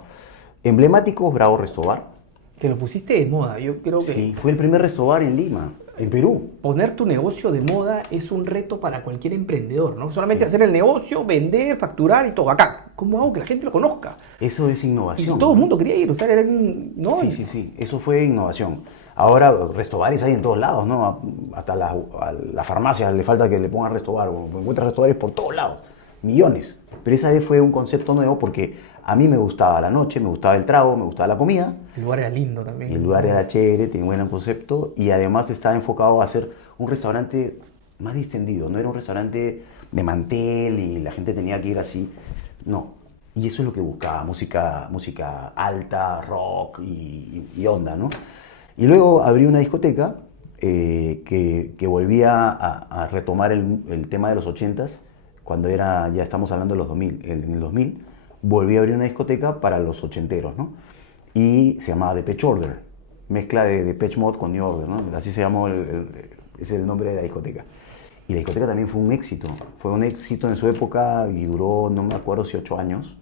Emblemáticos, Bravo Restobar. Que lo pusiste de moda, yo creo que... Sí, fue el primer Restobar en Lima, en Perú. Poner tu negocio de moda es un reto para cualquier emprendedor, ¿no? Solamente hacer el negocio, vender, facturar y todo. Acá, ¿cómo hago que la gente lo conozca? Eso es Y innovación. todo el mundo quería ir, o sea, era ¿no? Sí, eso fue innovación. Ahora, restobares hay en todos lados, ¿no? Hasta a las farmacias le falta que le pongan restobar, o encuentras restobares por todos lados, millones. Pero esa vez fue un concepto nuevo porque a mí me gustaba la noche, me gustaba el trago, me gustaba la comida. El lugar era lindo también. Y el lugar era chévere, tenía un buen concepto y además estaba enfocado a ser un restaurante más distendido, no era un restaurante de mantel y la gente tenía que ir así, no. Y eso es lo que buscaba, música alta, rock y onda, ¿no? Y luego abrí una discoteca que volvía a retomar el tema de los 80s, cuando ya estamos hablando de los 2000, en el 2000, volví a abrir una discoteca para los ochenteros, ¿no? Y se llamaba Depeche Order, mezcla de Depeche Mode con New Order, ¿no? Así se llamó, ese es el nombre de la discoteca. Y la discoteca también fue un éxito en su época y duró, no me acuerdo si 8 años.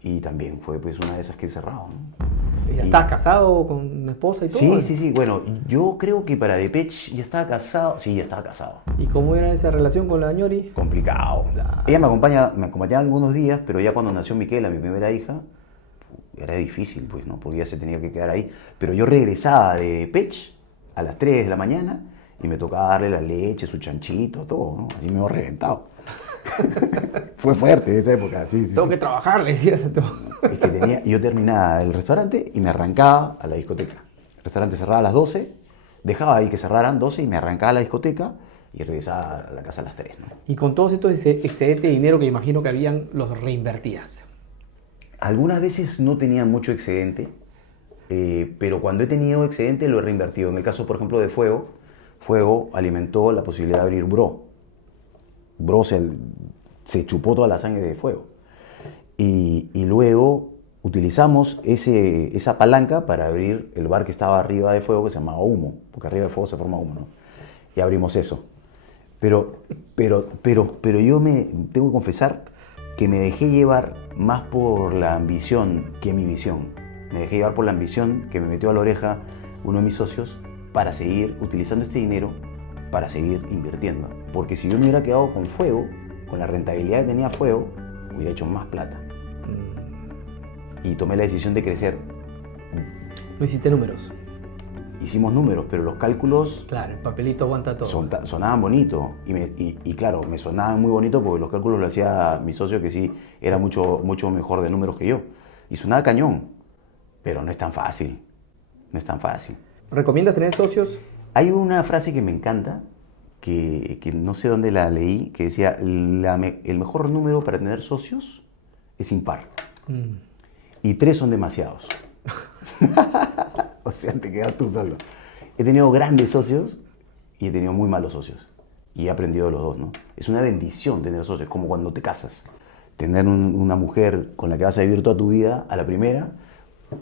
Y también fue pues una de esas que he cerrado, ¿no? ¿Ya estabas casado con una esposa y todo? Sí. Bueno, yo creo que para Depeche ya estaba casado. Sí, ya estaba casado. ¿Y cómo era esa relación con la ñori? Complicado. Claro. Ella me acompañaba algunos días, pero ya cuando nació Miquela, mi primera hija, era difícil, pues, ¿no? Porque ella se tenía que quedar ahí. Pero yo regresaba de Depeche a las 3 de la mañana y me tocaba darle la leche, su chanchito, todo, ¿no? Así me he reventado. Fue fuerte esa época, sí, sí. Tengo Sí. que trabajar, le decías a tu... Es que yo terminaba el restaurante y me arrancaba a la discoteca. El restaurante cerraba a las 12, dejaba ahí que cerraran 12 y me arrancaba a la discoteca y regresaba a la casa a las 3, ¿no? Y con todos estos excedentes de dinero que imagino que habían, los reinvertías. Algunas veces no tenía mucho excedente, pero cuando he tenido excedente lo he reinvertido. En el caso, por ejemplo, de Fuego, Fuego alimentó la posibilidad de abrir Bro. Bro se chupó toda la sangre de Fuego. Y luego utilizamos esa palanca para abrir el bar que estaba arriba de Fuego, que se llamaba Humo, porque arriba de Fuego se forma humo, ¿no? Y abrimos eso. Pero yo me tengo que confesar que me dejé llevar más por la ambición que mi visión. Me dejé llevar por la ambición que me metió a la oreja uno de mis socios para seguir utilizando este dinero, para seguir invirtiendo. Porque si yo me hubiera quedado con Fuego, con la rentabilidad que tenía Fuego, hubiera hecho más plata. Y tomé la decisión de crecer. No hiciste números. Hicimos números, pero los cálculos Claro, el papelito aguanta todo. sonaban bonito. Y claro, me sonaban muy bonito porque los cálculos lo hacía mi socio, que sí era mucho, mucho mejor de números que yo. Y sonaba cañón, pero no es tan fácil. No es tan fácil. ¿Recomiendas tener socios? Hay una frase que me encanta, que no sé dónde la leí, que decía, el mejor número para tener socios es impar. Y 3 son demasiados. O sea, te quedas tú solo. He tenido grandes socios y he tenido muy malos socios. Y he aprendido de los dos, ¿no? Es una bendición tener socios, como cuando te casas. Tener una mujer con la que vas a vivir toda tu vida a la primera,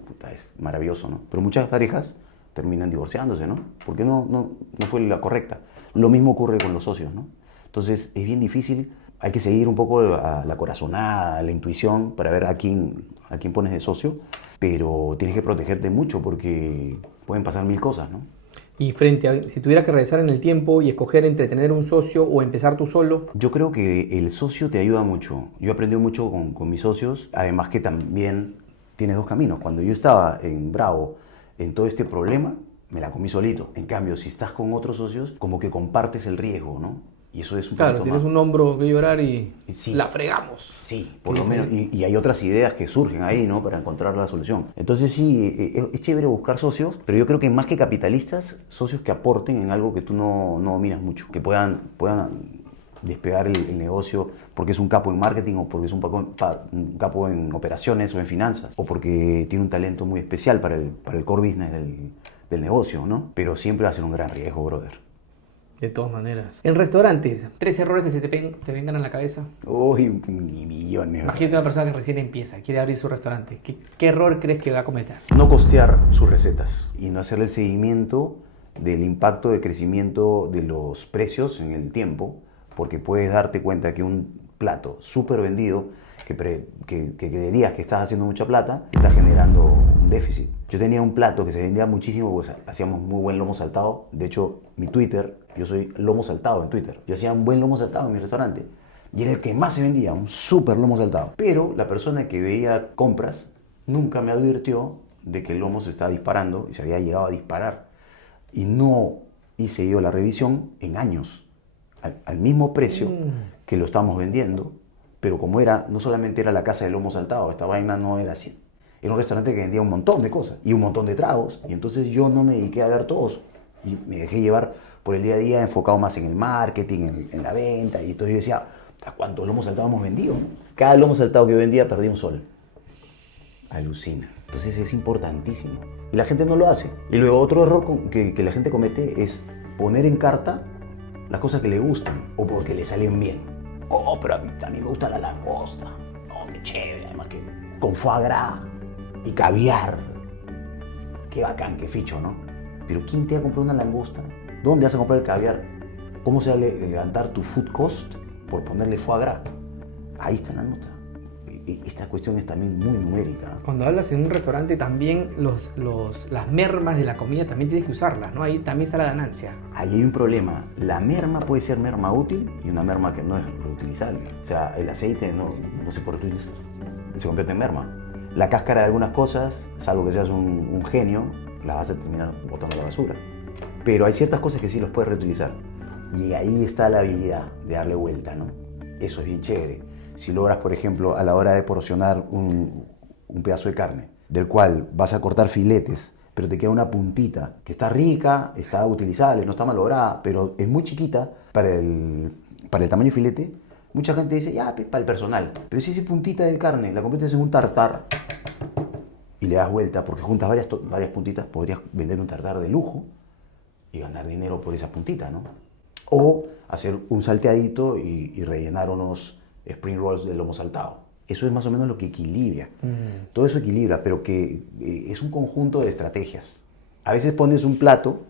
puta, es maravilloso, ¿no? Pero muchas parejas terminan divorciándose, ¿no? Porque no fue la correcta. Lo mismo ocurre con los socios, ¿no? Entonces es bien difícil. Hay que seguir un poco la corazonada, la intuición para ver a quién pones de socio, pero tienes que protegerte mucho porque pueden pasar 1000 cosas, ¿no? Y si tuvieras que regresar en el tiempo y escoger entre tener un socio o empezar tú solo. Yo creo que el socio te ayuda mucho. Yo he aprendido mucho con mis socios, además que también tienes 2 caminos. Cuando yo estaba en Bravo, en todo este problema, me la comí solito. En cambio, si estás con otros socios, como que compartes el riesgo, ¿no? Y eso es un Claro, poquito tienes más. un hombro que llorar y Sí. la fregamos. Sí, por lo menos. Y hay otras ideas que surgen ahí, ¿no? Para encontrar la solución. Entonces sí, es chévere buscar socios, pero yo creo que más que capitalistas, socios que aporten en algo que tú no dominas mucho, que puedan despegar el negocio porque es un capo en marketing o porque es un capo en operaciones o en finanzas o porque tiene un talento muy especial para el core business del negocio, ¿no? Pero siempre va a ser un gran riesgo, brother. De todas maneras. En restaurantes, 3 errores que te vengan a la cabeza. Uy, ni millones. Imagínate una persona que recién empieza, quiere abrir su restaurante. ¿Qué error crees que va a cometer? No costear sus recetas y no hacerle el seguimiento del impacto de crecimiento de los precios en el tiempo, porque puedes darte cuenta que un plato súper vendido, que creerías que estás haciendo mucha plata, está generando un déficit. Yo tenía un plato que se vendía muchísimo, pues hacíamos muy buen lomo saltado. De hecho, mi Twitter, yo soy lomo saltado en Twitter. Yo hacía un buen lomo saltado en mi restaurante. Y era el que más se vendía, un súper lomo saltado. Pero la persona que veía compras nunca me advirtió de que el lomo se estaba disparando y se había llegado a disparar. Y no hice yo la revisión en años, al mismo precio que lo estábamos vendiendo. Pero como no solamente era la casa del lomo saltado, esta vaina no era así. Era un restaurante que vendía un montón de cosas y un montón de tragos. Y entonces yo no me dediqué a ver todos. Y me dejé llevar por el día a día, enfocado más en el marketing, en la venta. Y entonces yo decía, ¿a cuántos lomos saltados hemos vendido? Cada lomo saltado que vendía perdía un sol. Alucina. Entonces es importantísimo. Y la gente no lo hace. Y luego otro error que la gente comete es poner en carta las cosas que le gustan o porque le salen bien. Oh, pero a mí me gusta la langosta. No, qué chévere. Además que con foie gras y caviar. Qué bacán, qué ficho, ¿no? Pero ¿quién te va a comprar una langosta? ¿Dónde vas a comprar el caviar? ¿Cómo se va a levantar tu food cost por ponerle foie gras? Ahí está la nota. Esta cuestión es también muy numérica. Cuando hablas en un restaurante también las mermas de la comida también tienes que usarlas, ¿no? Ahí también está la ganancia. Ahí hay un problema. La merma puede ser merma útil y una merma que no es reutilizable. O sea, el aceite no se puede reutilizar. Se convierte en merma. La cáscara de algunas cosas, salvo que seas un genio, la vas a terminar botando a la basura. Pero hay ciertas cosas que sí los puedes reutilizar. Y ahí está la habilidad de darle vuelta, ¿no? eso es bien chévere. Si logras, por ejemplo, a la hora de porcionar un pedazo de carne, del cual vas a cortar filetes, pero te queda una puntita que está rica, está utilizable, no está malograda, pero es muy chiquita para el tamaño de filete, mucha gente dice, ya, para el personal. Pero si esa puntita de carne la conviertes en un tartar y le das vuelta, porque juntas varias puntitas, podrías vender un tartar de lujo y ganar dinero por esa puntita, ¿no? O hacer un salteadito y rellenar unos spring rolls de lomo saltado. Eso es más o menos lo que equilibra. Todo eso equilibra, pero que es un conjunto de estrategias. A veces pones un plato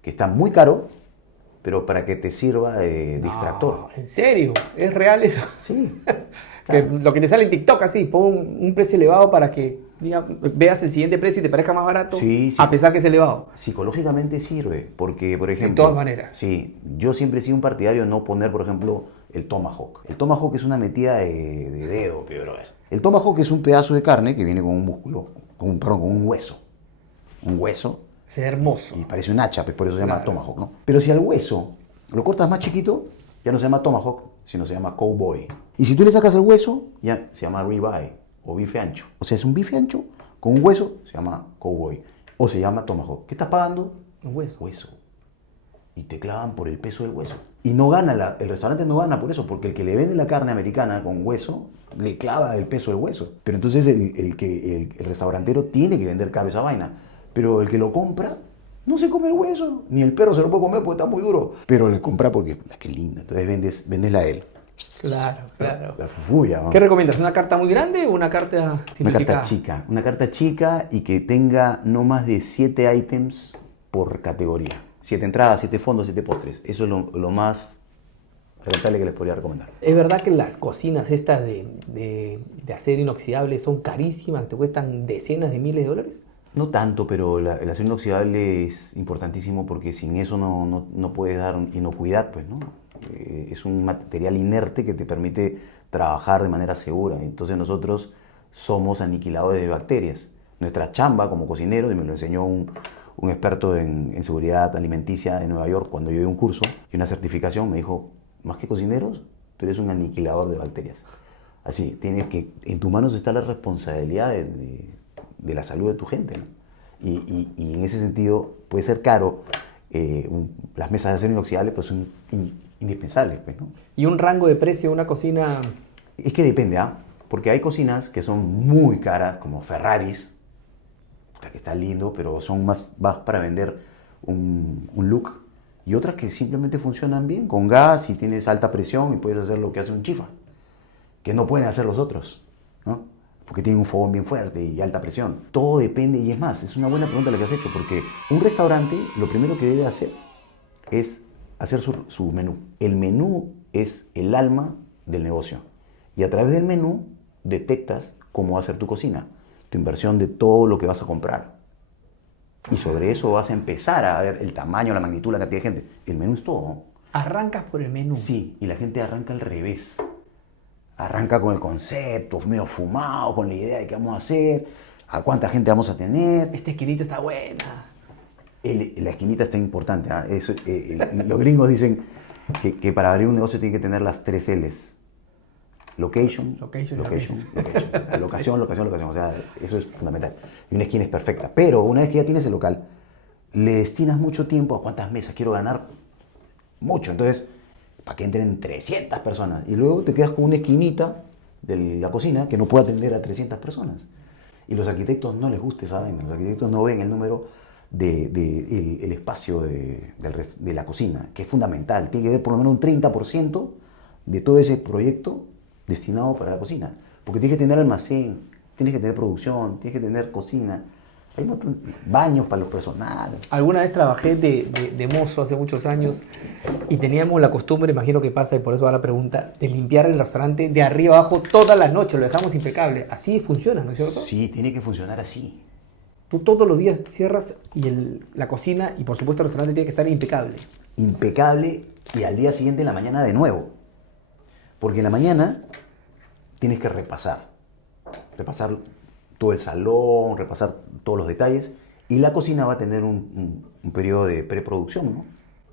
que está muy caro, pero para que te sirva de distractor. ¿En serio? ¿Es real eso? Sí. Que lo que te sale en TikTok así, pon un precio elevado para que veas el siguiente precio y te parezca más barato, Sí, sí. a pesar que es elevado. Psicológicamente sirve, porque, por ejemplo... De todas maneras. Sí, yo siempre he sido un partidario de no poner, por ejemplo, el tomahawk. El tomahawk es una metida de dedo, pero a ver. El tomahawk es un pedazo de carne que viene con un músculo, con un hueso. Un hueso. Es hermoso. Y parece un hacha, pues por eso se llama Claro. tomahawk, ¿no? Pero si al hueso lo cortas más chiquito, ya no se llama tomahawk, sino se llama cowboy. Y si tú le sacas el hueso, ya se llama ribeye o bife ancho. O sea, es un bife ancho con un hueso, se llama cowboy. O se llama tomahawk. ¿Qué estás pagando? Un hueso. Hueso. Y te clavan por el peso del hueso. Y no gana, el restaurante no gana por eso, porque el que le vende la carne americana con hueso, le clava el peso del hueso. Pero entonces el restaurantero tiene que vender caro esa vaina. Pero el que lo compra, no se come el hueso. Ni el perro se lo puede comer porque está muy duro. Pero le compra porque, qué linda. Entonces vendes la de él. Claro, claro. La fufuya, ¿no? ¿Qué recomiendas? ¿Una carta muy grande o una carta simplificada? Una carta chica y que tenga no más de 7 ítems por categoría. 7 entradas, 7 fondos, 7 postres. Eso es lo más rentable que les podría recomendar. ¿Es verdad que las cocinas estas de acero inoxidable son carísimas? ¿Te cuestan decenas de miles de dólares? No tanto, pero el acero inoxidable es importantísimo porque sin eso no puedes dar inocuidad, pues, ¿no? Es un material inerte que te permite trabajar de manera segura. Entonces nosotros somos aniquiladores de bacterias. Nuestra chamba como cocinero, y me lo enseñó un experto en seguridad alimenticia de Nueva York cuando yo di un curso y una certificación, me dijo, más que cocineros, tú eres un aniquilador de bacterias. Así, en tus manos está la responsabilidad de la salud de tu gente, ¿no? Y en ese sentido puede ser caro. Las mesas de acero inoxidable pues son indispensables, pues, ¿no? ¿Y un rango de precio de una cocina? Es que depende, ¿ah? Porque hay cocinas que son muy caras, como Ferraris, que está lindo, pero son más para vender un look, y otras que simplemente funcionan bien, con gas y tienes alta presión y puedes hacer lo que hace un chifa, que no pueden hacer los otros, ¿no? Porque tienen un fogón bien fuerte y alta presión. Todo depende, y es más, es una buena pregunta la que has hecho, porque un restaurante lo primero que debe hacer es hacer su menú. El menú es el alma del negocio, y a través del menú detectas cómo va a ser tu cocina, tu inversión de todo lo que vas a comprar. Y sobre eso vas a empezar a ver el tamaño, la magnitud, la cantidad de gente. El menú es todo. ¿Arrancas por el menú? Sí, y la gente arranca al revés. Arranca con el concepto, medio fumado, con la idea de qué vamos a hacer, a cuánta gente vamos a tener. Esta esquinita está buena. La esquinita está importante, ¿ah? Los gringos dicen que para abrir un negocio tiene que tener las 3 L's. Location. Locación. O sea, eso es fundamental. Y una esquina es perfecta. Pero una vez que ya tienes el local, le destinas mucho tiempo a cuántas mesas. Quiero ganar mucho. Entonces, para que entren 300 personas. Y luego te quedas con una esquinita de la cocina que no puede atender a 300 personas. Y los arquitectos no les gusta esa vaina. Los arquitectos no ven el número el espacio de la cocina, que es fundamental. Tiene que haber por lo menos un 30% de todo ese proyecto destinado para la cocina, porque tienes que tener almacén, tienes que tener producción, tienes que tener cocina, hay baños para los personales. Alguna vez trabajé de mozo hace muchos años y teníamos la costumbre, imagino que pasa y por eso va la pregunta, de limpiar el restaurante de arriba abajo todas las noches, lo dejamos impecable. Así funciona, ¿no es cierto? Sí, tiene que funcionar así. Tú todos los días cierras y la cocina y por supuesto el restaurante tiene que estar impecable. Impecable, y al día siguiente en la mañana de nuevo. Porque en la mañana tienes que repasar todo el salón, repasar todos los detalles, y la cocina va a tener un periodo de preproducción, ¿no?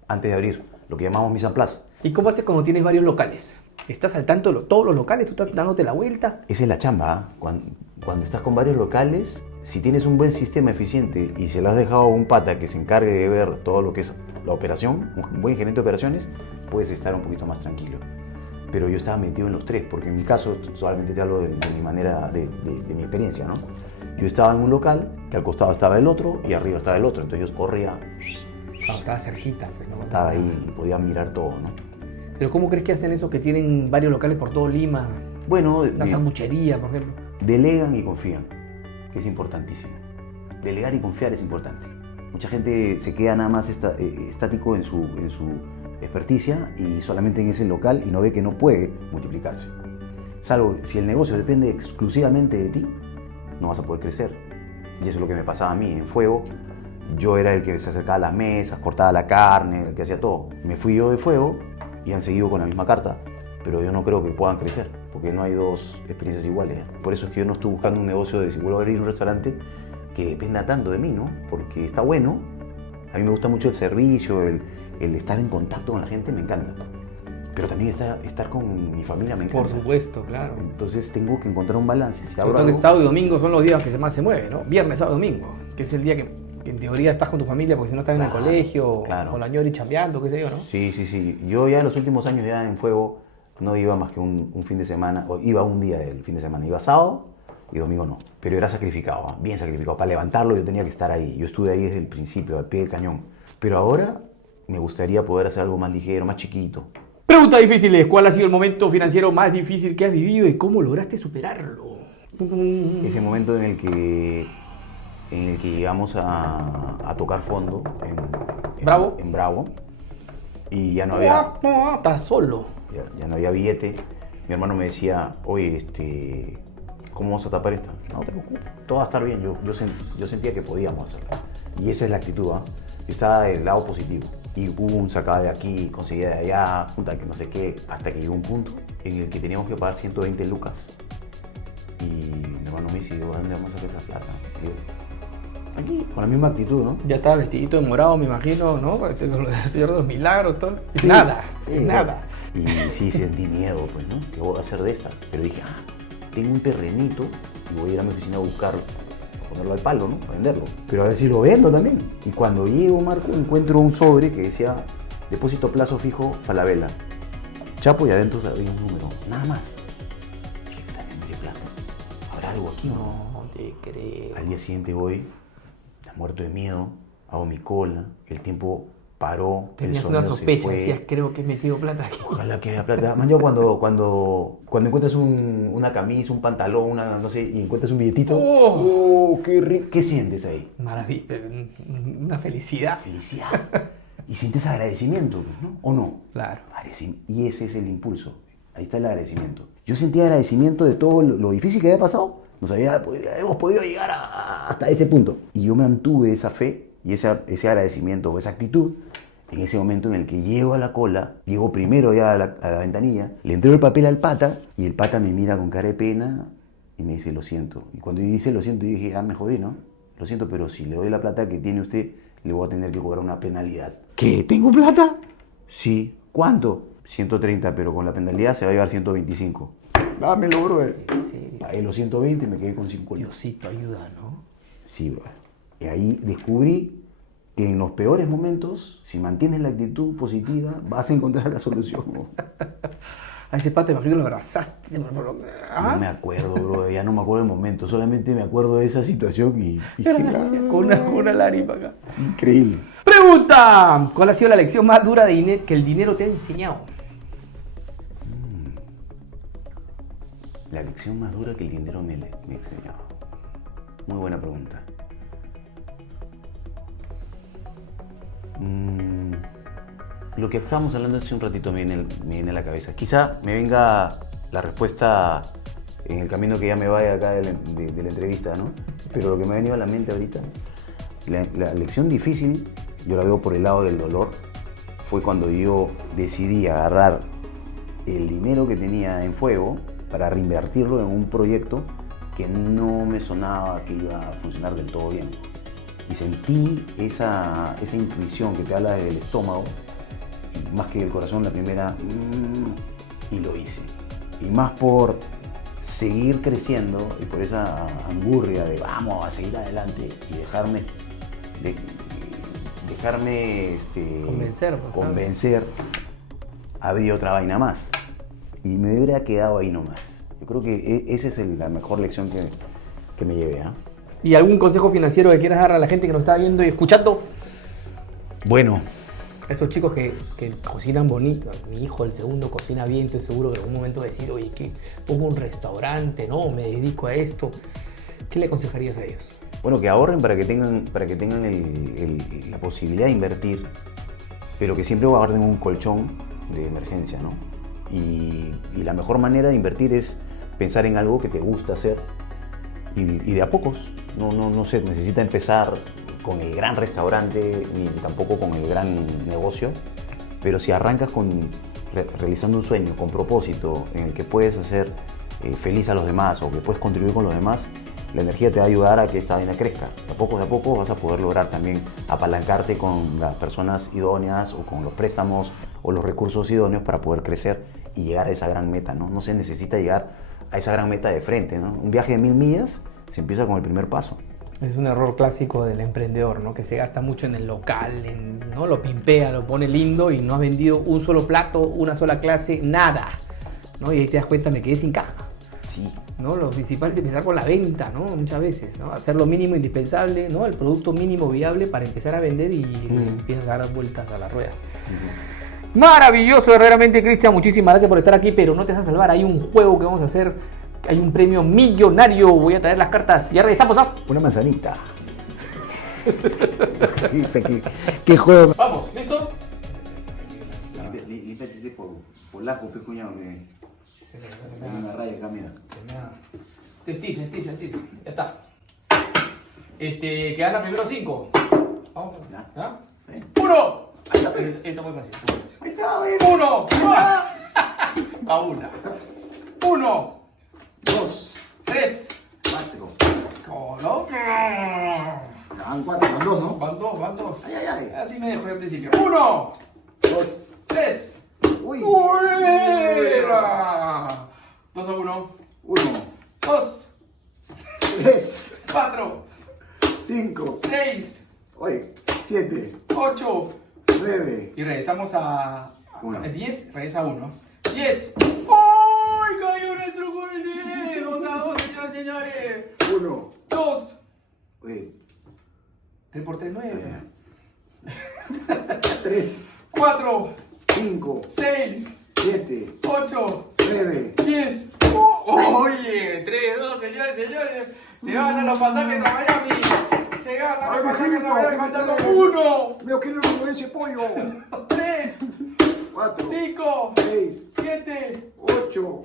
Antes de abrir, lo que llamamos mise en place. ¿Y cómo haces cuando tienes varios locales? ¿Estás al tanto de todos los locales? ¿Tú estás dándote la vuelta? Esa es la chamba, ¿ah? Cuando estás con varios locales, si tienes un buen sistema eficiente y se lo has dejado a un pata que se encargue de ver todo lo que es la operación, un buen gerente de operaciones, puedes estar un poquito más tranquilo. Pero yo estaba metido en los tres, porque en mi caso, solamente te hablo de mi manera, de mi experiencia, ¿no? Yo estaba en un local, que al costado estaba el otro y arriba estaba el otro, entonces yo corría, Estaba cerquita. Pues, ¿no? estaba ahí y podía mirar todo, ¿no? Pero ¿cómo crees que hacen esos que tienen varios locales por todo Lima? Bueno, Una sanguchería, por ejemplo. delegan y confían, que es importantísimo. Delegar y confiar es importante. Mucha gente se queda nada más estático en su experticia y solamente en ese local y no ve que no puede multiplicarse. Salvo si el negocio depende exclusivamente de ti, no vas a poder crecer. Y eso es lo que me pasaba a mí. En Fuego, yo era el que se acercaba a las mesas, cortaba la carne, el que hacía todo. Me fui yo de Fuego y han seguido con la misma carta, pero yo no creo que puedan crecer, porque no hay dos experiencias iguales. Por eso es que yo no estoy buscando un negocio de si vuelvo a abrir un restaurante que dependa tanto de mí, ¿no? Porque está bueno, a mí me gusta mucho el servicio, el estar en contacto con la gente, me encanta. Pero también estar con mi familia me encanta. Por supuesto, claro. Entonces tengo que encontrar un balance. Si Sobre abro todo que algo, sábado y domingo son los días que más se mueve, ¿no? Viernes, sábado y domingo, que es el día que en teoría estás con tu familia, porque si no estás en el Claro, colegio, claro. con la ñori chambeando, qué sé yo, ¿no? Sí. Yo ya en los últimos años ya en Fuego no iba más que un fin de semana, o iba un día del fin de semana. Iba sábado y domingo no. Pero era sacrificado, bien sacrificado. Para levantarlo yo tenía que estar ahí. Yo estuve ahí desde el principio, al pie del cañón. Pero ahora me gustaría poder hacer algo más ligero, más chiquito. Preguntas difíciles. ¿Cuál ha sido el momento financiero más difícil que has vivido y cómo lograste superarlo? Ese momento en el que llegamos a tocar fondo ¿Bravo? en Bravo y ya no había, Estás solo. ya no había billete. Mi hermano me decía, oye, ¿cómo vamos a tapar esta? No te preocupes, todo va a estar bien. Yo sentía que podíamos hacerlo. Y esa es la actitud, ¿eh? Yo estaba del lado positivo. Y sacaba de aquí, conseguía de allá, junta que no sé qué, hasta que llegó un punto en el que teníamos que pagar 120 lucas. Y mi hermano me dice, ¿dónde vamos a sacar esa plata? Y yo, aquí, con la misma actitud, ¿no? Ya estaba vestidito de morado, me imagino, ¿no? Con el Señor de los Milagros, todo. Sí, Nada, sí. nada. Y sí, sentí miedo, pues, ¿no? ¿Qué voy a hacer de esta? Pero dije, tengo un terrenito y voy a ir a mi oficina a buscarlo, a ponerlo al palo, ¿no? A venderlo. Pero a ver si lo vendo también. Y cuando llego, Marco, encuentro un sobre que decía, depósito a plazo fijo, Falabella. Chapo y adentro había un número, nada más. Dije, ¿tendré plata? ¿Habrá algo aquí o no? No te creo. Al día siguiente voy, muerto de miedo, hago mi cola, el tiempo paró, Tenías el una sonido sospecha, se fue. decías, creo que he metido plata aquí. Ojalá que haya plata. Man, yo cuando encuentras una camisa, un pantalón, no sé, y encuentras un billetito, qué rico. ¿Qué sientes ahí? Maravilla, una felicidad. Felicidad. Y sientes agradecimiento, ¿no? ¿O no? Claro. Y ese es el impulso. Ahí está el agradecimiento. Yo sentía agradecimiento de todo lo difícil que había pasado. Hemos podido llegar hasta ese punto. Y yo mantuve esa fe y ese agradecimiento o esa actitud en ese momento en el que llego a la cola, llego primero ya a la ventanilla, le entrego el papel al pata y el pata me mira con cara de pena y me dice, lo siento. Y cuando dice lo siento, yo dije, me jodí, ¿no? Lo siento, pero si le doy la plata que tiene usted, le voy a tener que cobrar una penalidad. ¿Qué? ¿Tengo plata? Sí. ¿Cuánto? 130, pero con la penalidad se va a llevar 125. Dámelo, brother. ¿En serio? Pagué los 120 y me quedé con 50. Diosito, ayuda, ¿no? Sí, brother. Y ahí descubrí que en los peores momentos, si mantienes la actitud positiva, vas a encontrar la solución, ¿no? A ese pata, imagino, lo abrazaste. ¿Ah? No me acuerdo, brother. Ya no me acuerdo el momento. Solamente me acuerdo de esa situación y Gracias, con una lágrima acá. increíble. Pregunta: ¿cuál ha sido la lección más dura que el dinero te ha enseñado? La lección más dura que el dinero me ha enseñado. Muy buena pregunta. Lo que estábamos hablando hace un ratito me viene a la cabeza. Quizá me venga la respuesta en el camino que ya me vaya acá de la entrevista, ¿no? Pero lo que me ha venido a la mente ahorita, la lección difícil, yo la veo por el lado del dolor, fue cuando yo decidí agarrar el dinero que tenía en Fuego para reinvertirlo en un proyecto que no me sonaba que iba a funcionar del todo bien. Y sentí esa intuición que te habla del estómago, y más que del corazón, la primera, y lo hice. Y más por seguir creciendo y por esa angurria de vamos a seguir adelante y convencer, había otra vaina más. Y me hubiera quedado ahí nomás. Yo creo que esa es la mejor lección que me llevé. ¿Y algún consejo financiero que quieras dar a la gente que nos está viendo y escuchando? Bueno. Esos chicos que cocinan bonito. Mi hijo, el segundo, cocina bien. Estoy seguro que en algún momento va a decir, oye, que pongo un restaurante, ¿no? Me dedico a esto. ¿Qué le aconsejarías a ellos? Bueno, que ahorren para que tengan la posibilidad de invertir, pero que siempre guarden un colchón de emergencia, ¿no? Y la mejor manera de invertir es pensar en algo que te gusta hacer y de a pocos. No se necesita empezar con el gran restaurante ni tampoco con el gran negocio, pero si arrancas realizando un sueño con propósito en el que puedes hacer feliz a los demás o que puedes contribuir con los demás, la energía te va a ayudar a que esta vaina crezca. De a poco vas a poder lograr también apalancarte con las personas idóneas o con los préstamos o los recursos idóneos para poder crecer y llegar a esa gran meta, ¿no? No se necesita llegar a esa gran meta de frente, ¿no? Un viaje de 1000 millas se empieza con el primer paso. Es un error clásico del emprendedor, ¿no? Que se gasta mucho en el local, ¿no? Lo pimpea, lo pone lindo y no has vendido un solo plato, una sola clase, nada, ¿no? Y ahí te das cuenta, me quedé sin caja. Sí. ¿No? Lo principal es empezar con la venta, ¿no? Muchas veces, ¿no? Hacer lo mínimo indispensable, ¿no? El producto mínimo viable para empezar a vender y empiezas a dar vueltas a la rueda. Maravilloso, verdaderamente, Cristian. Muchísimas gracias por estar aquí, pero no te vas a salvar. Hay un juego que vamos a hacer. Hay un premio millonario. Voy a traer las cartas. Ya regresamos, ¿ah? Una manzanita. ¿Qué juego? Vamos, ¿listo? Límpiate ese polaco, pe cuñado, que hay una raya acá, mira. Sentís. Ya está. Que gana primero 5. Vamos. ¿Ya? ¡Uno! Ahí está, esto muy fácil. Ahí está, güey. ¡Uno! A una. 1, 2, 3. 4. Coloca. Van 4, van 2, ¿no? Van dos. Ay. Así me dejó al principio. 1, 2, 3. uy. ¡Fuera! 2-1. 1, 2, 3, 4, 5, 6, oye, 7, 8. 9. Y regresamos a 10. Regresa 1. 10. ¡Ay! Cayó en el truco del 10. 2-2, señoras y señores. 1, 2. oye, 3 por 3, 9. 3, 4, 5, 6, 7, 8, 9. 10. Oye, 3-2, señores y señores. Se ganan los pasajes a Miami. Se ganan los pasajes a Miami faltando 1. Veo que no lo ese pollo. 3, 4, 5, 6, 7, 8.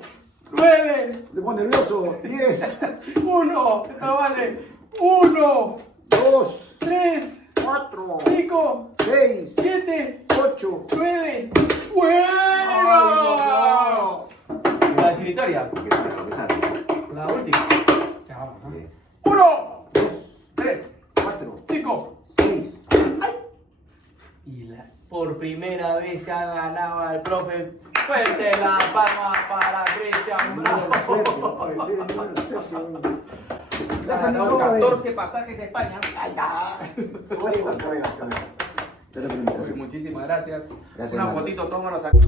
9. Me pongo nervioso. 10, 1. No vale. 1, 2, 3, 4, 5, 6, 7, 8. 9. ¡Fuera! La definitoria. Lo que sale. La última. Ya vamos. Bien. 1, 2, 3, 4, 5. 6. Y por primera vez se ha ganado al profe. Fuerte la palma para Cristian Bravo. Ganó 14 pasajes a España. Muchísimas gracias. Gracias, Una hermano. fotito, tómanos acá.